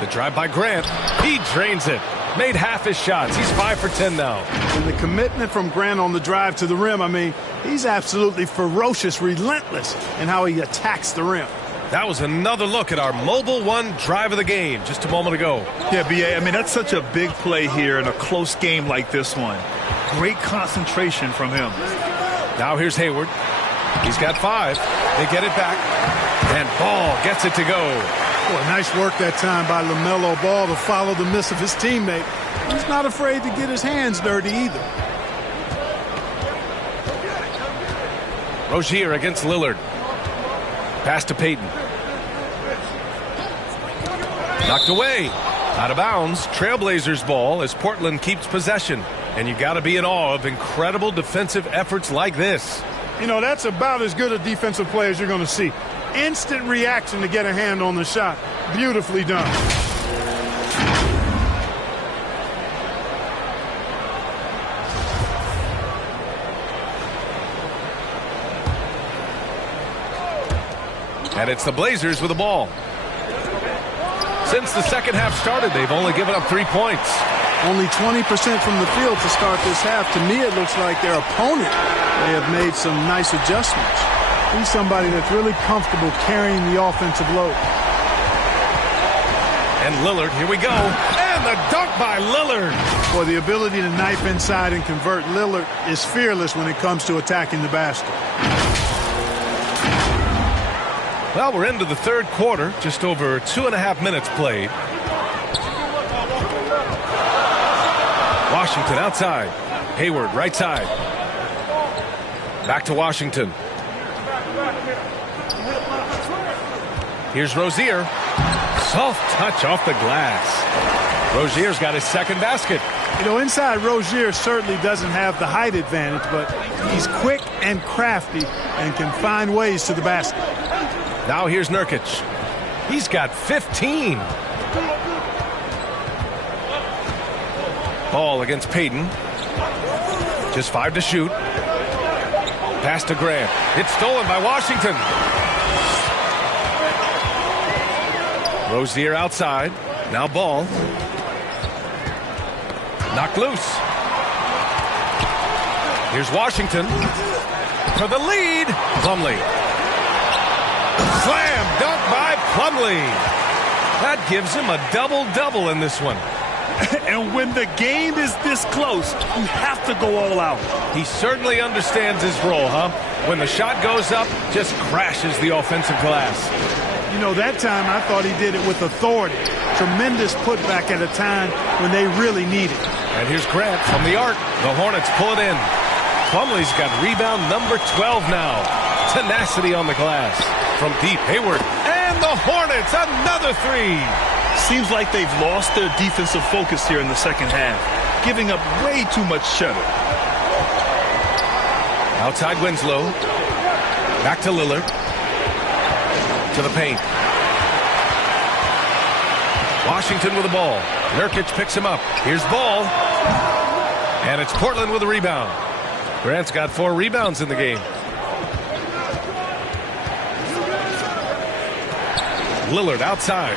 The drive by Grant. He drains it. Made half his shots. He's 5 for 10 now. And the commitment from Grant on the drive to the rim, I mean, he's absolutely ferocious, relentless in how he attacks the rim. That was another look at our Mobile One drive of the game just a moment ago. Yeah, B.A., I mean, that's such a big play here in a close game like this one. Great concentration from him. Now here's Hayward. He's got 5. They get it back. And Ball gets it to go. Boy, nice work that time by LaMelo Ball to follow the miss of his teammate. He's not afraid to get his hands dirty either. Rozier against Lillard. Pass to Payton. Knocked away. Out of bounds. Trailblazers ball as Portland keeps possession. And you got to be in awe of incredible defensive efforts like this. You know, that's about as good a defensive play as you're going to see. instant reaction to get a hand on the shot. Beautifully done. And it's the Blazers with the ball. Since the second half started, they've only given up 3 points. Only 20% from the field to start this half. To me, it looks like their opponent may have made some nice adjustments. He's somebody that's really comfortable carrying the offensive load. And Lillard, here we go. And the dunk by Lillard. Boy, the ability to knife inside and convert. Lillard is fearless when it comes to attacking the basket. Well, we're into the third quarter. Just over 2.5 minutes played. Washington outside. Hayward right side. Back to Washington. Here's Rozier. Soft touch off the glass. Rozier's got his second basket. You know, inside Rozier certainly doesn't have the height advantage, but he's quick and crafty and can find ways to the basket. Now here's Nurkic. He's got 15. Ball against Payton. Just 5 to shoot. Pass to Grant. It's stolen by Washington. Rozier outside. Now ball. Knocked loose. Here's Washington. For the lead. Plumlee. Slam dunk by Plumlee. That gives him a double-double in this one. And when the game is this close, you have to go all out. He certainly understands his role, huh? When the shot goes up, just crashes the offensive glass. You know, that time I thought he did it with authority. Tremendous putback at a time when they really need it. And here's Grant from the arc. The Hornets pull it in. Plumlee's got rebound number 12 now. Tenacity on the glass. From deep, Hayward. And the Hornets, another three. Seems like they've lost their defensive focus here in the second half, giving up way too much cheddar. Outside Winslow. Back to Lillard. To the paint. Washington with the ball. Nurkic picks him up. Here's Ball. And it's Portland with a rebound. Grant's got 4 rebounds in the game. Lillard outside.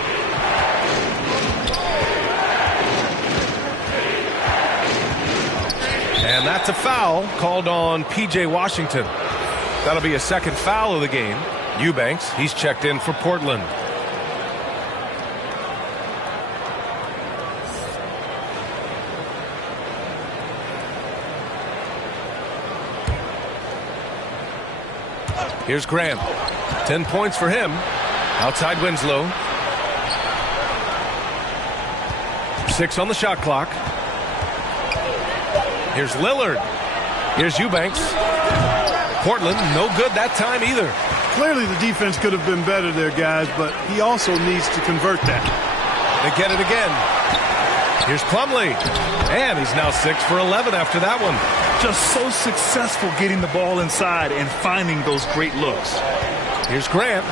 And that's a foul called on P.J. Washington. That'll be a second foul of the game. Eubanks, he's checked in for Portland. Here's Grant. 10 points for him. Outside Winslow. 6 on the shot clock. Here's Lillard. Here's Eubanks. Portland, no good that time either. Clearly the defense could have been better there, guys, but he also needs to convert that. They get it again. Here's Plumlee. And he's now 6 for 11 after that one. Just so successful getting the ball inside and finding those great looks. Here's Grant.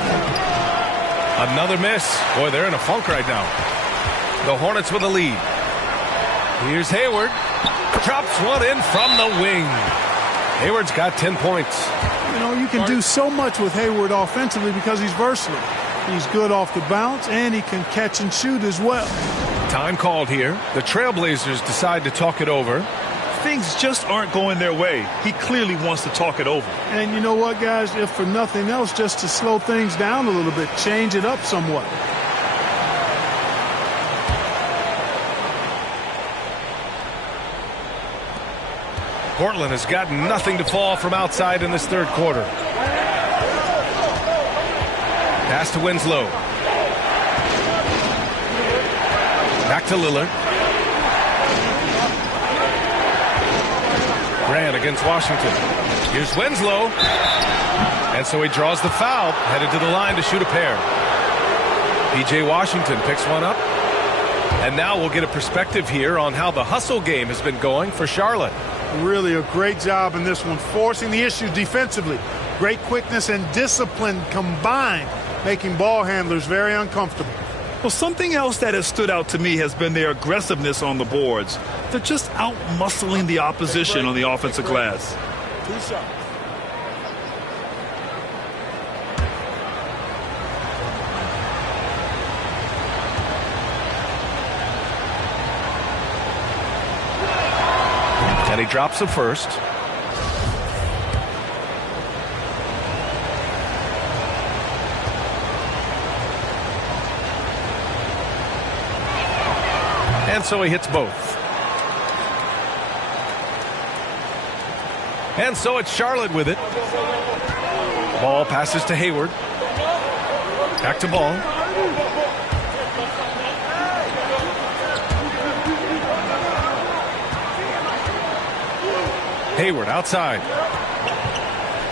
Another miss. Boy, they're in a funk right now. The Hornets with a lead. Here's Hayward. Drops one in from the wing. Hayward's got 10 points. You know, you can do so much with Hayward offensively because he's versatile. He's good off the bounce, and he can catch and shoot as well. Time called here. The Trailblazers decide to talk it over. Things just aren't going their way. He clearly wants to talk it over. And you know what, guys? If for nothing else, just to slow things down a little bit, change it up somewhat. Portland has got nothing to fall from outside in this third quarter. Pass to Winslow. Back to Lillard. Grant against Washington. Here's Winslow. And so he draws the foul, headed to the line to shoot a pair. P.J. Washington picks one up. And now we'll get a perspective here on how the hustle game has been going for Charlotte. Really a great job in this one, forcing the issue defensively. Great quickness and discipline combined, making ball handlers very uncomfortable. Well, something else that has stood out to me has been their aggressiveness on the boards. They're just out-muscling the opposition on the offensive glass. 2 shots. And he drops the first. And so he hits both. And so it's Charlotte with it. Ball passes to Hayward. Back to Ball. Hayward outside.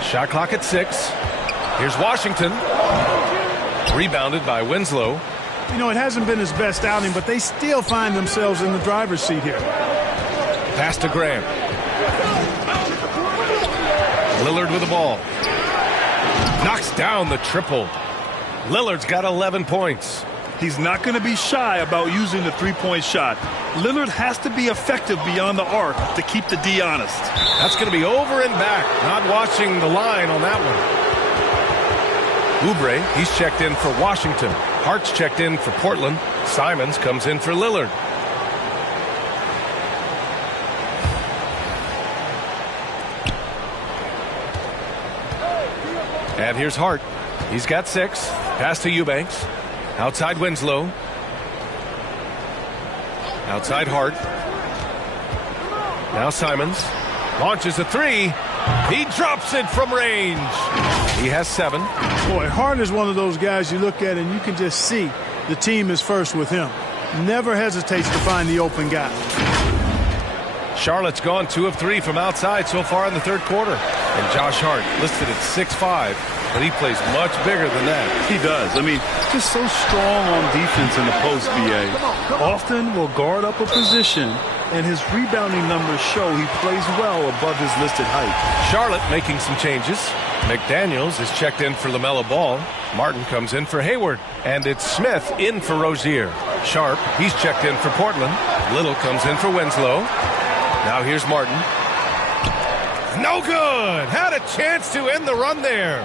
Shot clock at 6. Here's Washington. Rebounded by Winslow. You know, it hasn't been his best outing, but they still find themselves in the driver's seat here. Pass to Graham. Lillard with the ball. Knocks down the triple. Lillard's got 11 points. He's not going to be shy about using the three-point shot. Lillard has to be effective beyond the arc to keep the D honest. That's going to be over and back. Not watching the line on that one. Oubre, he's checked in for Washington. Hart's checked in for Portland. Simons comes in for Lillard. And here's Hart. He's got 6. Pass to Eubanks. Outside Winslow. Outside Hart. Now Simons. Launches a 3. He drops it from range. He has 7. Boy, Hart is one of those guys you look at and you can just see the team is first with him. Never hesitates to find the open guy. Charlotte's gone 2 of 3 from outside so far in the third quarter. And Josh Hart listed at 6'5", but he plays much bigger than that. He does. I mean, just so strong on defense in the post, BA. Often will guard up a position, and his rebounding numbers show he plays well above his listed height. Charlotte making some changes. McDaniels is checked in for LaMelo Ball. Martin comes in for Hayward. And it's Smith in for Rozier. Sharp, he's checked in for Portland. Little comes in for Winslow. Now here's Martin. No good. Had a chance to end the run there.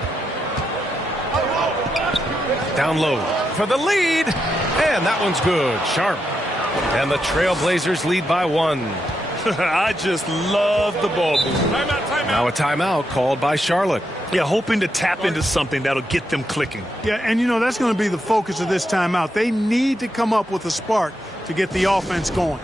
Down low for the lead. And that one's good. Sharp. And the Trailblazers lead by 1. I just love the ball move. Now a timeout called by Charlotte. Yeah, hoping to tap into something that'll get them clicking. Yeah, and you know, that's going to be the focus of this timeout. They need to come up with a spark to get the offense going.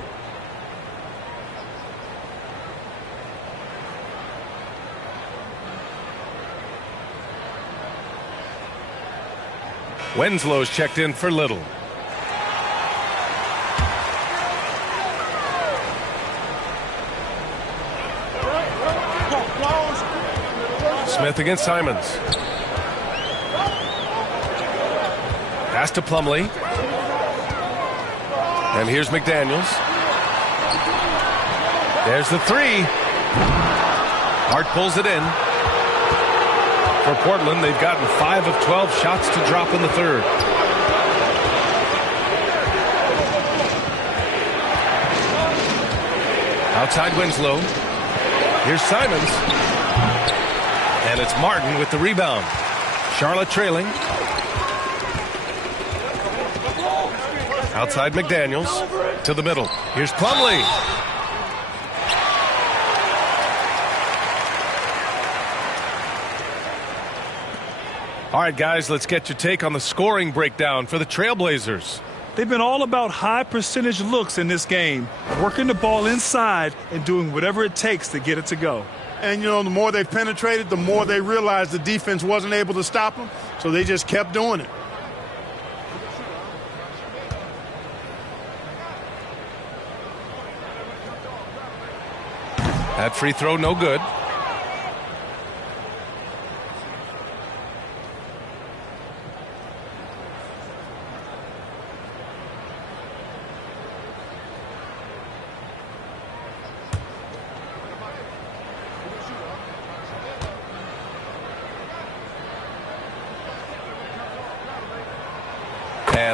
Winslow's checked in for Little. Smith against Simons. Pass to Plumlee. And here's McDaniels. There's the 3. Hart pulls it in. For Portland, they've gotten 5 of 12 shots to drop in the third. Outside Winslow. Here's Simons. And it's Martin with the rebound. Charlotte trailing. Outside McDaniels. To the middle. Here's Plumlee. All right, guys, let's get your take on the scoring breakdown for the Trailblazers. They've been all about high percentage looks in this game, working the ball inside and doing whatever it takes to get it to go. And, you know, the more they've penetrated, the more they realized the defense wasn't able to stop them, so they just kept doing it. That free throw, no good.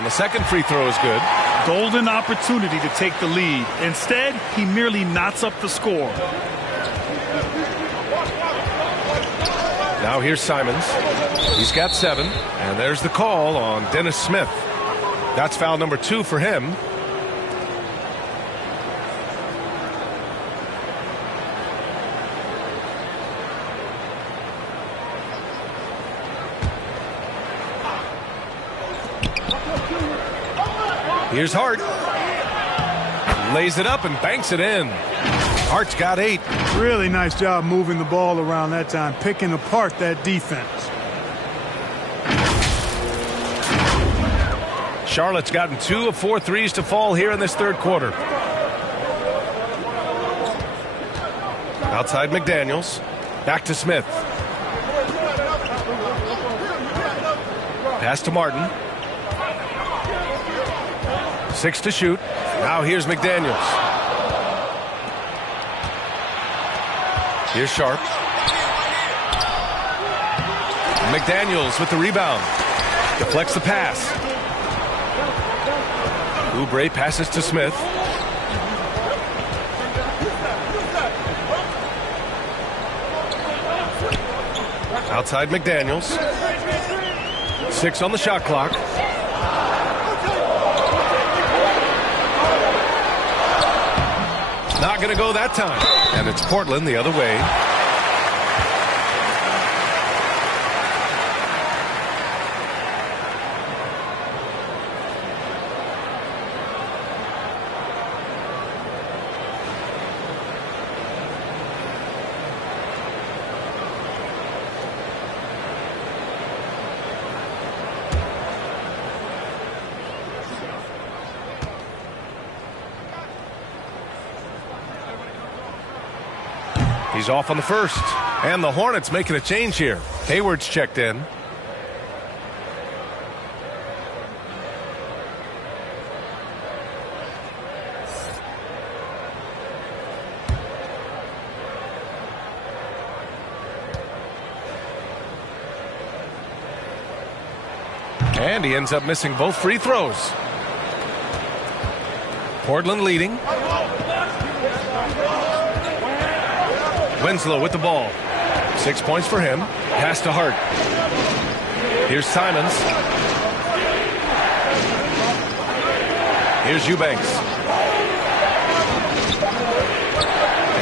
the second free throw is good. Golden opportunity to take the lead. Instead, he merely knots up the score. Now here's Simons. He's got 7. And there's the call on Dennis Smith. That's foul number 2 for him. Here's Hart. Lays it up and banks it in. Hart's got 8. Really nice job moving the ball around that time, picking apart that defense. Charlotte's gotten 2 of 4 threes to fall here in this third quarter. Outside McDaniels. Back to Smith. Pass to Martin. 6 to shoot. Now here's McDaniels. Here's Sharp. McDaniels with the rebound. Deflects the pass. Oubre passes to Smith. Outside McDaniels. 6 on the shot clock. Not going to go that time. And it's Portland the other way. He's off on the first. And the Hornets making a change here. Hayward's checked in. And he ends up missing both free throws. Portland leading. Winslow with the ball. 6 points for him. Pass to Hart. Here's Simons. Here's Eubanks.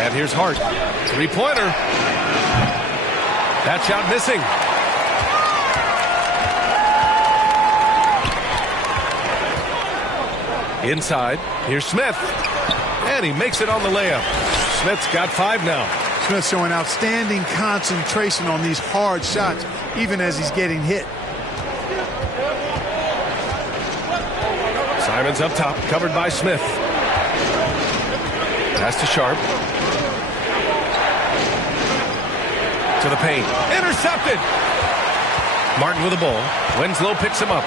And here's Hart. 3-pointer. That shot missing. Inside. Here's Smith. And he makes it on the layup. Smith's got 5 now. Smith showing outstanding concentration on these hard shots, even as he's getting hit. Simons up top, covered by Smith. Pass to Sharp. To the paint. Intercepted! Martin with the ball. Winslow picks him up.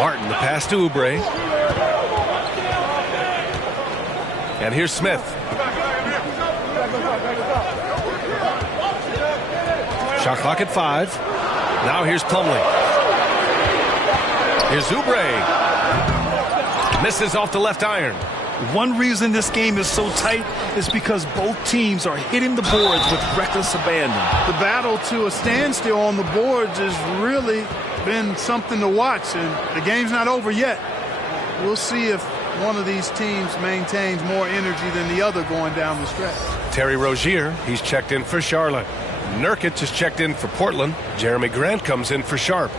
Martin, the pass to Oubre. And here's Smith. Shot clock at 5. Now here's Plumlee. Here's Oubre. Misses off the left iron. One reason this game is so tight is because both teams are hitting the boards with reckless abandon. The battle to a standstill on the boards has really been something to watch, and the game's not over yet. We'll see if one of these teams maintains more energy than the other going down the stretch. Terry Rozier, he's checked in for Charlotte. Nurkic is checked in for Portland. Jeremy Grant comes in for Sharp.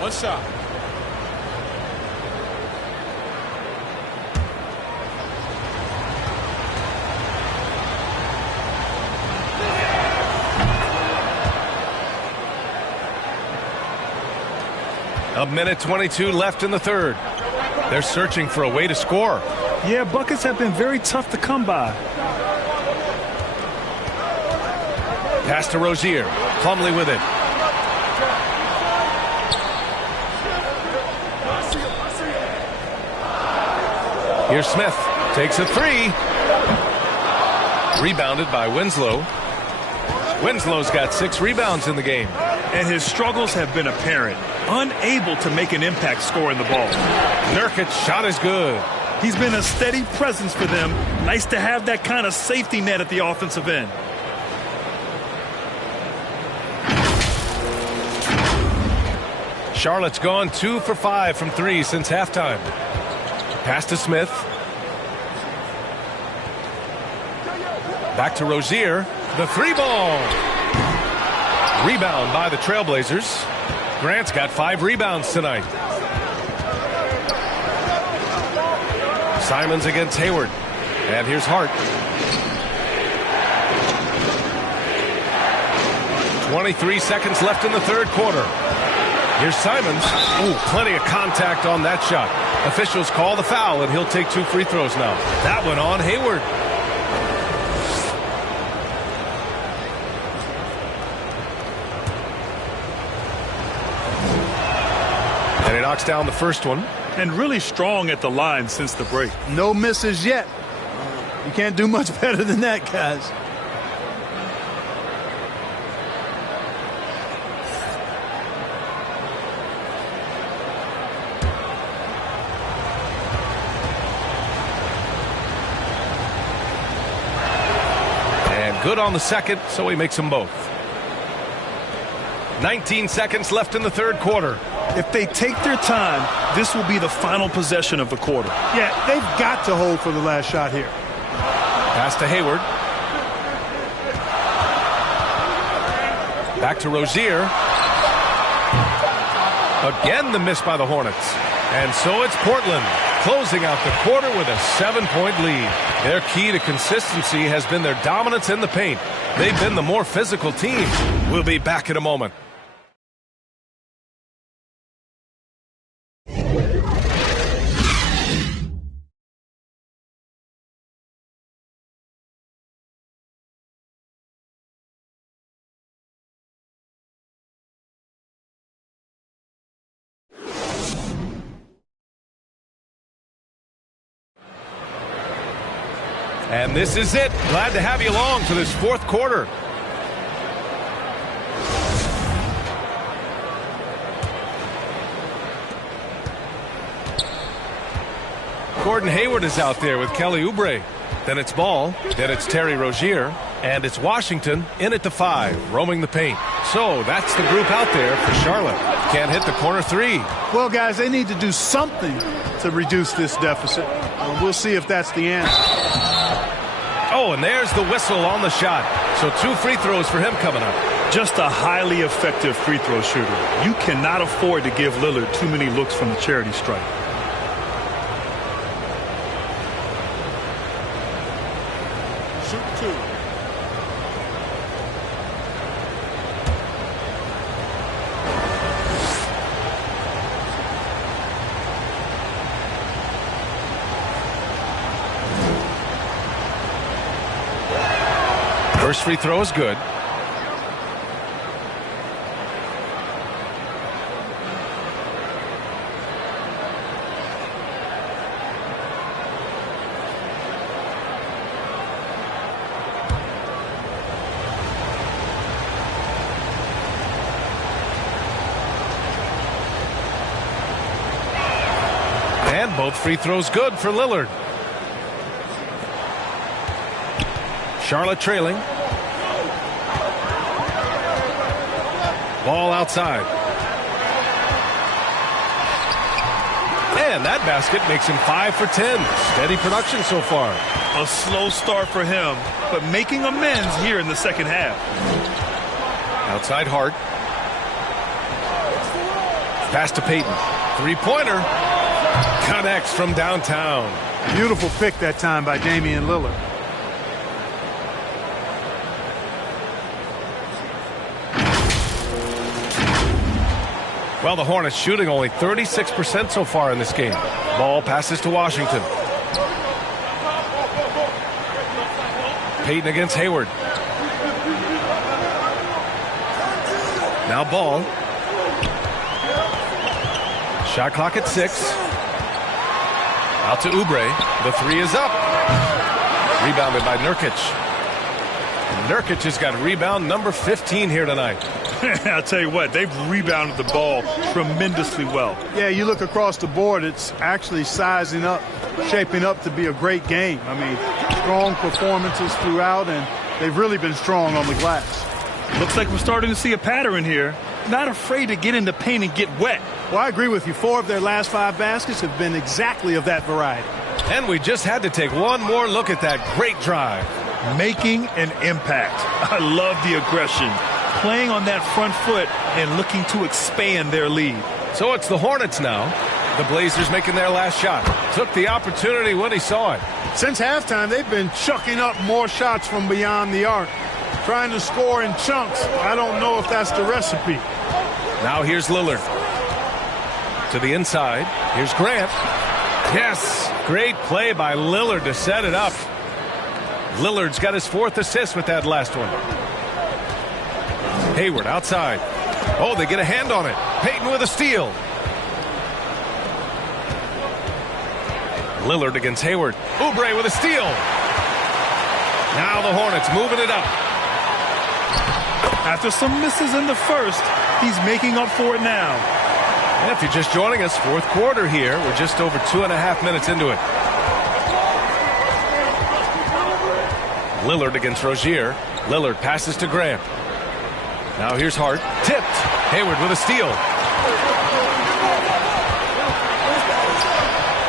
One shot. A minute 22 left in the third. They're searching for a way to score. Yeah, buckets have been very tough to come by. Pass to Rozier. Plumlee with it. Here's Smith. Takes a three. Rebounded by Winslow. Winslow's got 6 rebounds in the game. And his struggles have been apparent. Unable to make an impact scoring the ball. Nurkic's shot is good. He's been a steady presence for them. Nice to have that kind of safety net at the offensive end. Charlotte's gone 2 for 5 from 3 since halftime. Pass to Smith. Back to Rozier. The 3-ball. Rebound by the Trailblazers. Grant's got 5 rebounds tonight. Simons against Hayward. And here's Hart. 23 seconds left in the third quarter. Here's Simons. Ooh, plenty of contact on that shot. Officials call the foul, and he'll take 2 free throws now. That one on Hayward. And he knocks down the first one. And really strong at the line since the break. No misses yet. You can't do much better than that, guys. And good on the second, so he makes them both. 19 seconds left in the third quarter. If they take their time, this will be the final possession of the quarter. Yeah, they've got to hold for the last shot here. Pass to Hayward. Back to Rozier. Again, the miss by the Hornets. And so it's Portland closing out the quarter with a 7-point lead. Their key to consistency has been their dominance in the paint. They've been the more physical team. We'll be back in a moment. And this is it. Glad to have you along for this fourth quarter. Gordon Hayward is out there with Kelly Oubre. Then it's Ball. Then it's Terry Rozier. And it's Washington in at the 5, roaming the paint. So that's the group out there for Charlotte. Can't hit the corner 3. Well, guys, they need to do something to reduce this deficit. We'll see if that's the answer. Oh, and there's the whistle on the shot. So 2 free throws for him coming up. Just a highly effective free throw shooter. You cannot afford to give Lillard too many looks from the charity stripe. Shoot 2. First free throw is good. And both free throws good for Lillard. Charlotte trailing. Ball outside. And that basket makes him 5 for 10. Steady production so far. A slow start for him, but making amends here in the second half. Outside Hart. Pass to Payton. 3-pointer. Connects from downtown. Beautiful pick that time by Damian Lillard. Well, the Hornets shooting only 36% so far in this game. Ball passes to Washington. Payton against Hayward. Now Ball. Shot clock at 6. Out to Oubre. The three is up. Rebounded by Nurkic. Nurkic has got rebound number 15 here tonight. I'll tell you what, they've rebounded the ball tremendously well. Yeah, you look across the board, it's actually shaping up to be a great game. I mean, strong performances throughout, and they've really been strong on the glass. Looks like we're starting to see a pattern here. Not afraid to get in the paint and get wet. Well, I agree with you. 4 of their last 5 baskets have been exactly of that variety. And we just had to take one more look at that great drive. Making an impact. I love the aggression. Playing on that front foot and looking to expand their lead. So it's the Hornets now. The Blazers making their last shot. Took the opportunity when he saw it. Since halftime, they've been chucking up more shots from beyond the arc. Trying to score in chunks. I don't know if that's the recipe. Now here's Lillard. To the inside. Here's Grant. Yes! Great play by Lillard to set it up. Lillard's got his 4th assist with that last one. Hayward outside. Oh, they get a hand on it. Payton with a steal. Lillard against Hayward. Oubre with a steal. Now the Hornets moving it up. After some misses in the first, he's making up for it now. And if you're just joining us, 4th quarter here. We're just over 2.5 minutes into it. Lillard against Rozier. Lillard passes to Grant. Now here's Hart. Tipped. Hayward with a steal.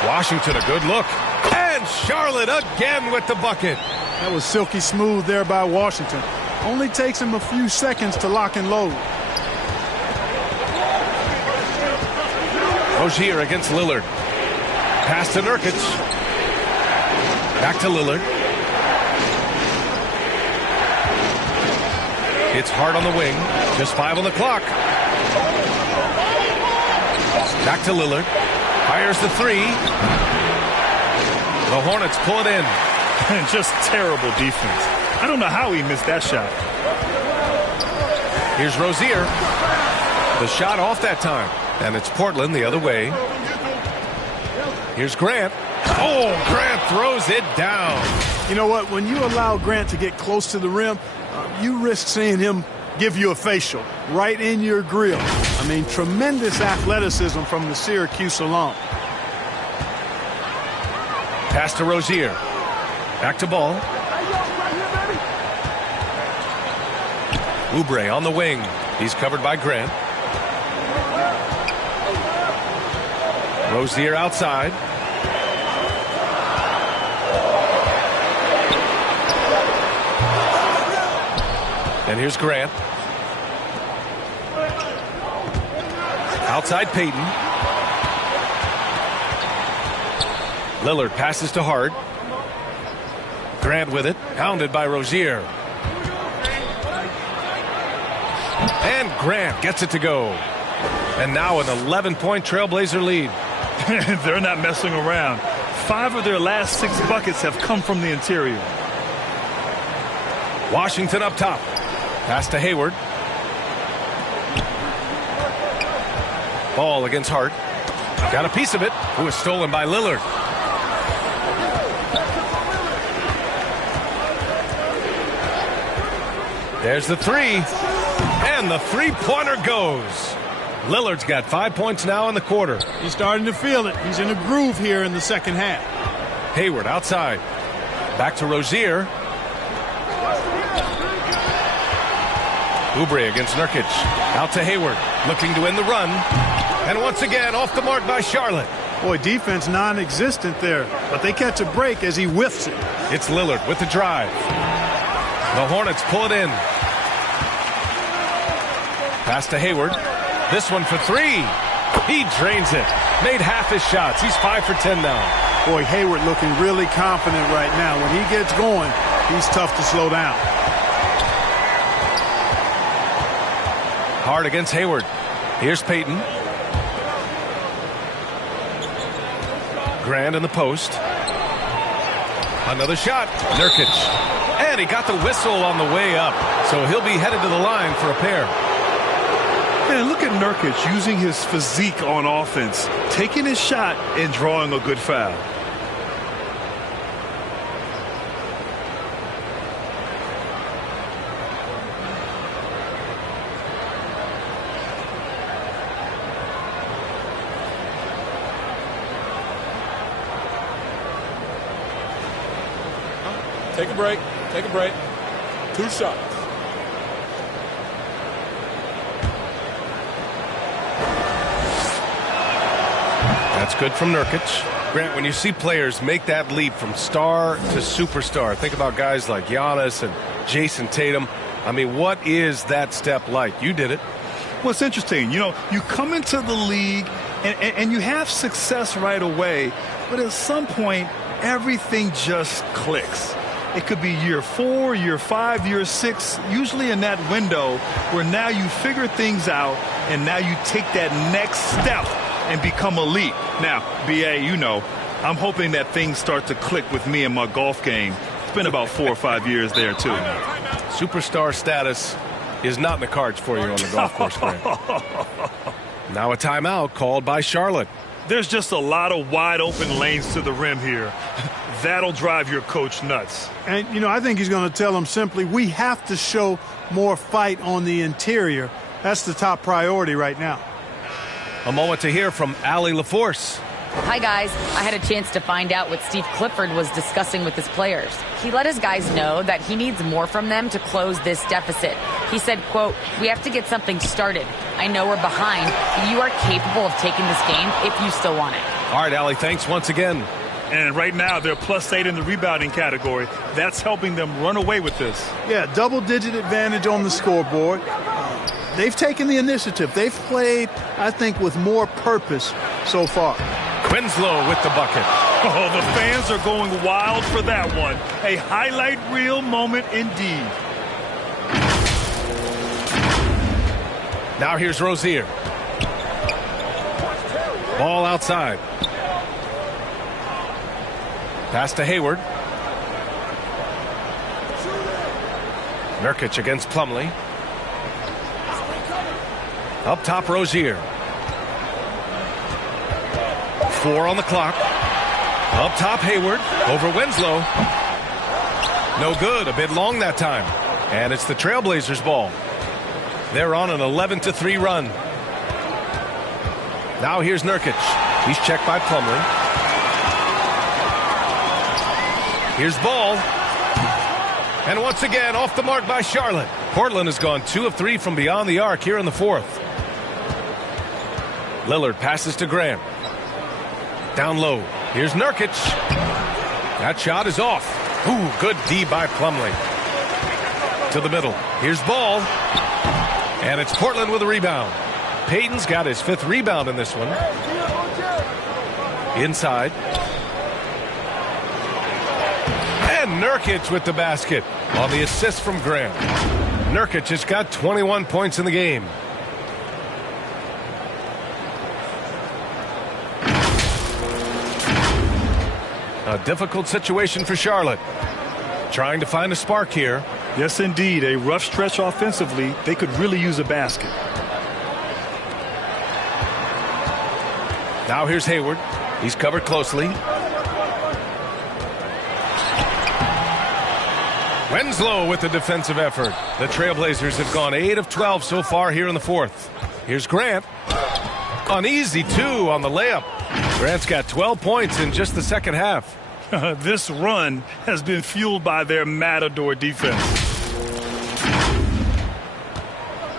Washington a good look. And Charlotte again with the bucket. That was silky smooth there by Washington. Only takes him a few seconds to lock and load. Rozier against Lillard. Pass to Nurkic. Back to Lillard. It's Hart on the wing. Just 5 on the clock. Back to Lillard. Fires the 3. The Hornets pull it in. Just terrible defense. I don't know how he missed that shot. Here's Rozier. The shot off that time. And it's Portland the other way. Here's Grant. Oh, Grant throws it down. You know what? When you allow Grant to get close to the rim, you risk seeing him give you a facial right in your grill. I mean, tremendous athleticism from the Syracuse alum. Pass to Rozier. Back to Ball. Oubre on the wing. He's covered by Grant. Rozier outside. And here's Grant. Outside Payton. Lillard passes to Hart. Grant with it. Pounded by Rozier. And Grant gets it to go. And now an 11-point Trailblazer lead. They're not messing around. 5 of their last 6 buckets have come from the interior. Washington up top. Pass to Hayward. Ball against Hart. Got a piece of it. Who was stolen by Lillard. There's the 3. And the 3-pointer goes. Lillard's got 5 points now in the quarter. He's starting to feel it. He's in a groove here in the second half. Hayward outside. Back to Rozier. Oubre against Nurkic. Out to Hayward. Looking to end the run. And once again, off the mark by Charlotte. Boy, defense non-existent there. But they catch a break as he whiffs it. It's Lillard with the drive. The Hornets pull it in. Pass to Hayward. This one for 3. He drains it. Made half his shots. He's 5 for 10 now. Boy, Hayward looking really confident right now. When he gets going, he's tough to slow down. Hart against Hayward. Here's Payton. Grant in the post. Another shot. Nurkic. And he got the whistle on the way up. So he'll be headed to the line for a pair. Man, look at Nurkic using his physique on offense, taking his shot and drawing a good foul. Take a break. Take a break. 2 shots. That's good from Nurkic. Grant, when you see players make that leap from star to superstar, think about guys like Giannis and Jason Tatum. I mean, what is that step like? You did it. Well, it's interesting. You know, you come into the league and you have success right away, but at some point, everything just clicks. It could be year 4, year 5, year 6, usually in that window where now you figure things out and now you take that next step and become elite. Now, BA, you know, I'm hoping that things start to click with me in my golf game. It's been about 4 or 5 years there, too. Superstar status is not in the cards for you on the golf course, Grant. Now a timeout called by Charlotte. There's just a lot of wide open lanes to the rim here. That'll drive your coach nuts. And, you know, I think he's going to tell them simply, we have to show more fight on the interior. That's the top priority right now. A moment to hear from Allie LaForce. Hi, guys. I had a chance to find out what Steve Clifford was discussing with his players. He let his guys know that he needs more from them to close this deficit. He said, quote, "We have to get something started. I know we're behind, but you are capable of taking this game if you still want it." All right, Allie, thanks once again. And right now, they're +8 in the rebounding category. That's helping them run away with this. Yeah, double-digit advantage on the scoreboard. They've taken the initiative. They've played, I think, with more purpose so far. Winslow with the bucket. Oh, the fans are going wild for that one. A highlight reel moment indeed. Now here's Rozier. Ball outside. Pass to Hayward. Nurkic against Plumlee. Up top, Rozier. 4 on the clock. Up top, Hayward. Over Winslow. No good. A bit long that time. And it's the Trailblazers' ball. They're on an 11-3 run. Now here's Nurkic. He's checked by Plumlee. Here's Ball. And once again, off the mark by Charlotte. Portland has gone 2 of 3 from beyond the arc here in the 4th. Lillard passes to Graham. Down low. Here's Nurkic. That shot is off. Ooh, good D by Plumlee. To the middle. Here's Ball. And it's Portland with a rebound. Payton's got his 5th rebound in this one. Inside. And Nurkic with the basket on the assist from Graham. Nurkic has got 21 points in the game. A difficult situation for Charlotte. Trying to find a spark here. Yes, indeed. A rough stretch offensively. They could really use a basket. Now here's Hayward. He's covered closely. Winslow with the defensive effort. The Trailblazers have gone 8 of 12 so far here in the 4th. Here's Grant. An easy 2 on the layup. Grant's got 12 points in just the second half. This run has been fueled by their Matador defense.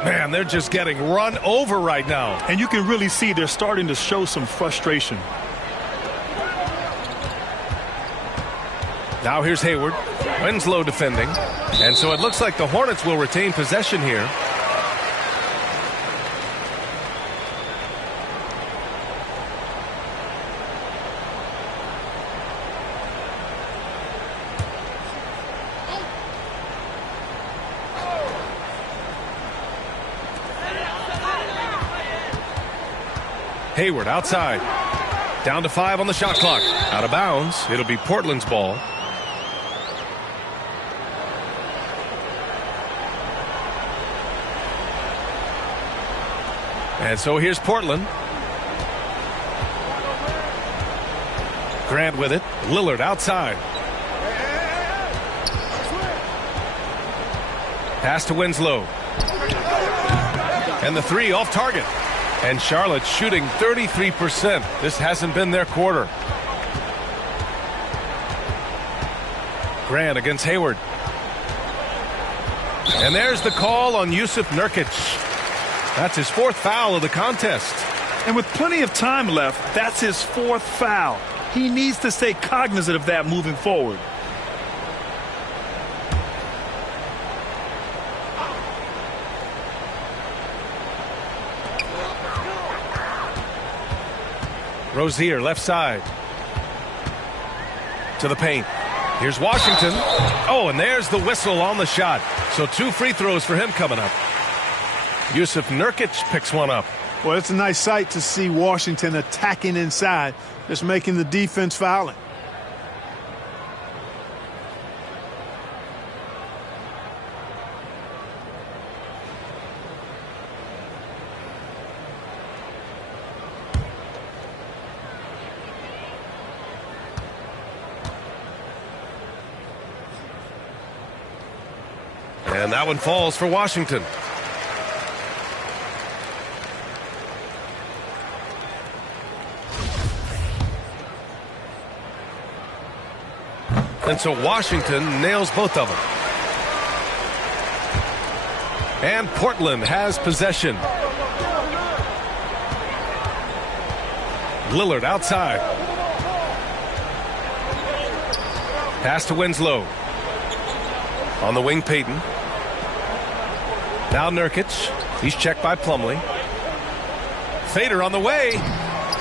Man, they're just getting run over right now. And you can really see they're starting to show some frustration. Now here's Hayward. Winslow defending. And so it looks like the Hornets will retain possession here. Hayward outside. Down to 5 on the shot clock. Out of bounds. It'll be Portland's ball. And so here's Portland. Grant with it. Lillard outside. Pass to Winslow. And the 3 off target. And Charlotte shooting 33%. This hasn't been their quarter. Grant against Hayward. And there's the call on Jusuf Nurkic. That's his 4th foul of the contest. And with plenty of time left, that's his 4th foul. He needs to stay cognizant of that moving forward. Rozier, left side. To the paint. Here's Washington. Oh, and there's the whistle on the shot. So 2 free throws for him coming up. Jusuf Nurkic picks one up. Well, it's a nice sight to see Washington attacking inside, just making the defense fouling. And that one falls for Washington. And so Washington nails both of them. And Portland has possession. Lillard outside. Pass to Winslow. On the wing, Payton. Now Nurkic. He's checked by Plumlee. Fader on the way.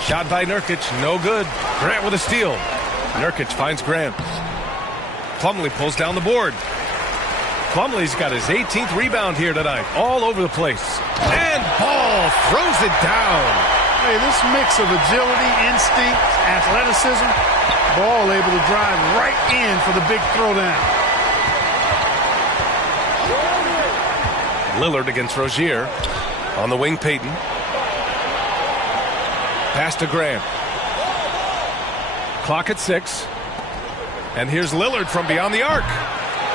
Shot by Nurkic. No good. Grant with a steal. Nurkic finds Grant. Plumlee pulls down the board. Plumlee's got his 18th rebound here tonight. All over the place. And Ball throws it down. Hey, this mix of agility, instinct, athleticism, Ball able to drive right in for the big throwdown. Lillard against Rozier. On the wing, Payton. Pass to Grant. Clock at 6. And here's Lillard from beyond the arc.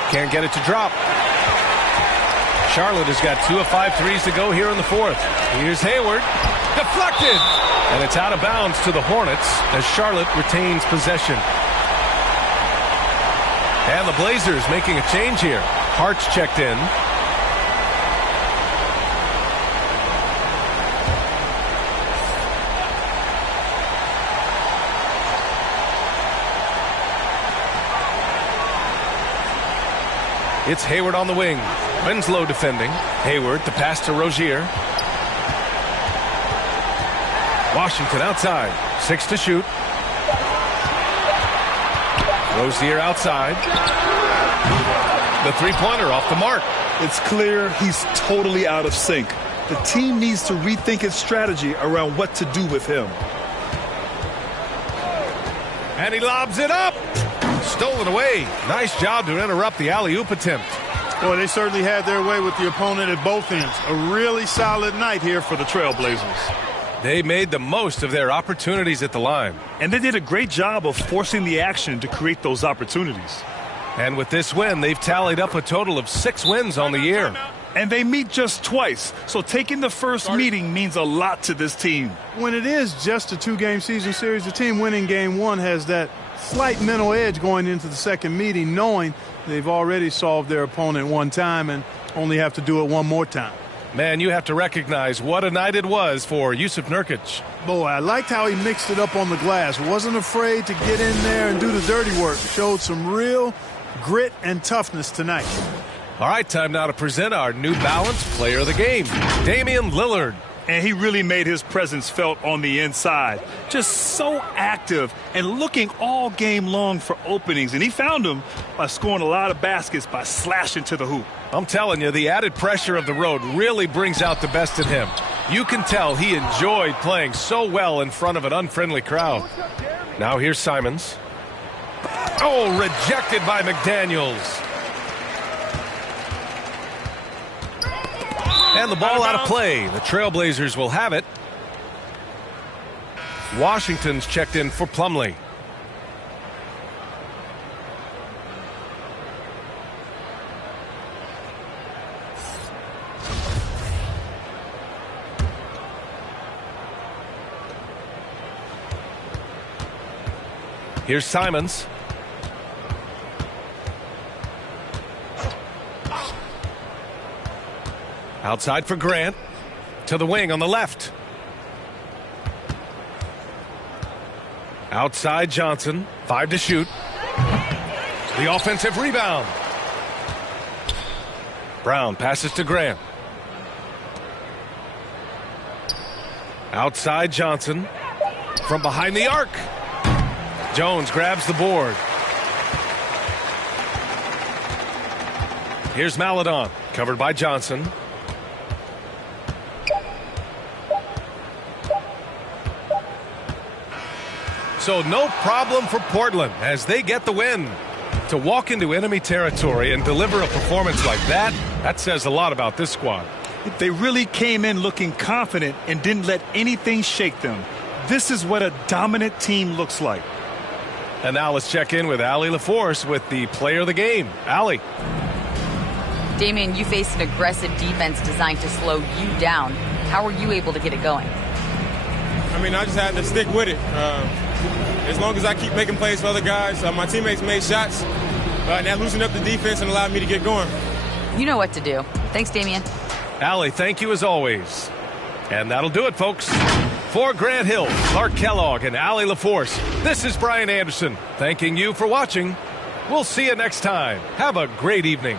Can't get it to drop. Charlotte has got 2 of 5 threes to go here in the 4th. Here's Hayward. Deflected. And it's out of bounds to the Hornets as Charlotte retains possession. And the Blazers making a change here. Hart's checked in. It's Hayward on the wing. Winslow defending. Hayward, the pass to Rozier. Washington outside. 6 to shoot. Rozier outside. The three-pointer off the mark. It's clear he's totally out of sync. The team needs to rethink its strategy around what to do with him. And he lobs it up. Stolen away. Nice job to interrupt the alley-oop attempt. Boy, they certainly had their way with the opponent at both ends. A really solid night here for the Trailblazers. They made the most of their opportunities at the line. And they did a great job of forcing the action to create those opportunities. And with this win, they've tallied up a total of 6 wins on the year. And they meet just twice, so taking the first meeting means a lot to this team. When it is just a 2-game season series, the team winning game 1 has that slight mental edge going into the second meeting, knowing they've already solved their opponent one time and only have to do it one more time. Man, you have to recognize what a night it was for Jusuf Nurkic. Boy, I liked how he mixed it up on the glass. Wasn't afraid to get in there and do the dirty work. Showed some real grit and toughness tonight. All right, time now to present our New Balance Player of the Game, Damian Lillard. And he really made his presence felt on the inside. Just so active and looking all game long for openings. And he found them by scoring a lot of baskets by slashing to the hoop. I'm telling you, the added pressure of the road really brings out the best in him. You can tell he enjoyed playing so well in front of an unfriendly crowd. Now here's Simons. Oh, rejected by McDaniels. And the ball out of play. The Trailblazers will have it. Washington's checked in for Plumlee. Here's Simons. Outside for Grant. To the wing on the left. Outside Johnson. 5 to shoot. The offensive rebound. Brown passes to Grant. Outside Johnson. From behind the arc. Jones grabs the board. Here's Maledon, covered by Johnson. So no problem for Portland as they get the win. To walk into enemy territory and deliver a performance like that, that says a lot about this squad. They really came in looking confident and didn't let anything shake them. This is what a dominant team looks like. And now let's check in with Allie LaForce with the player of the game. Allie. Damian, you faced an aggressive defense designed to slow you down. How were you able to get it going? I mean, I just had to stick with it. As long as I keep making plays for other guys, my teammates made shots, and that loosened up the defense and allowed me to get going. You know what to do. Thanks, Damian. Allie, thank you as always. And that'll do it, folks. For Grant Hill, Clark Kellogg, and Allie LaForce, this is Brian Anderson, thanking you for watching. We'll see you next time. Have a great evening.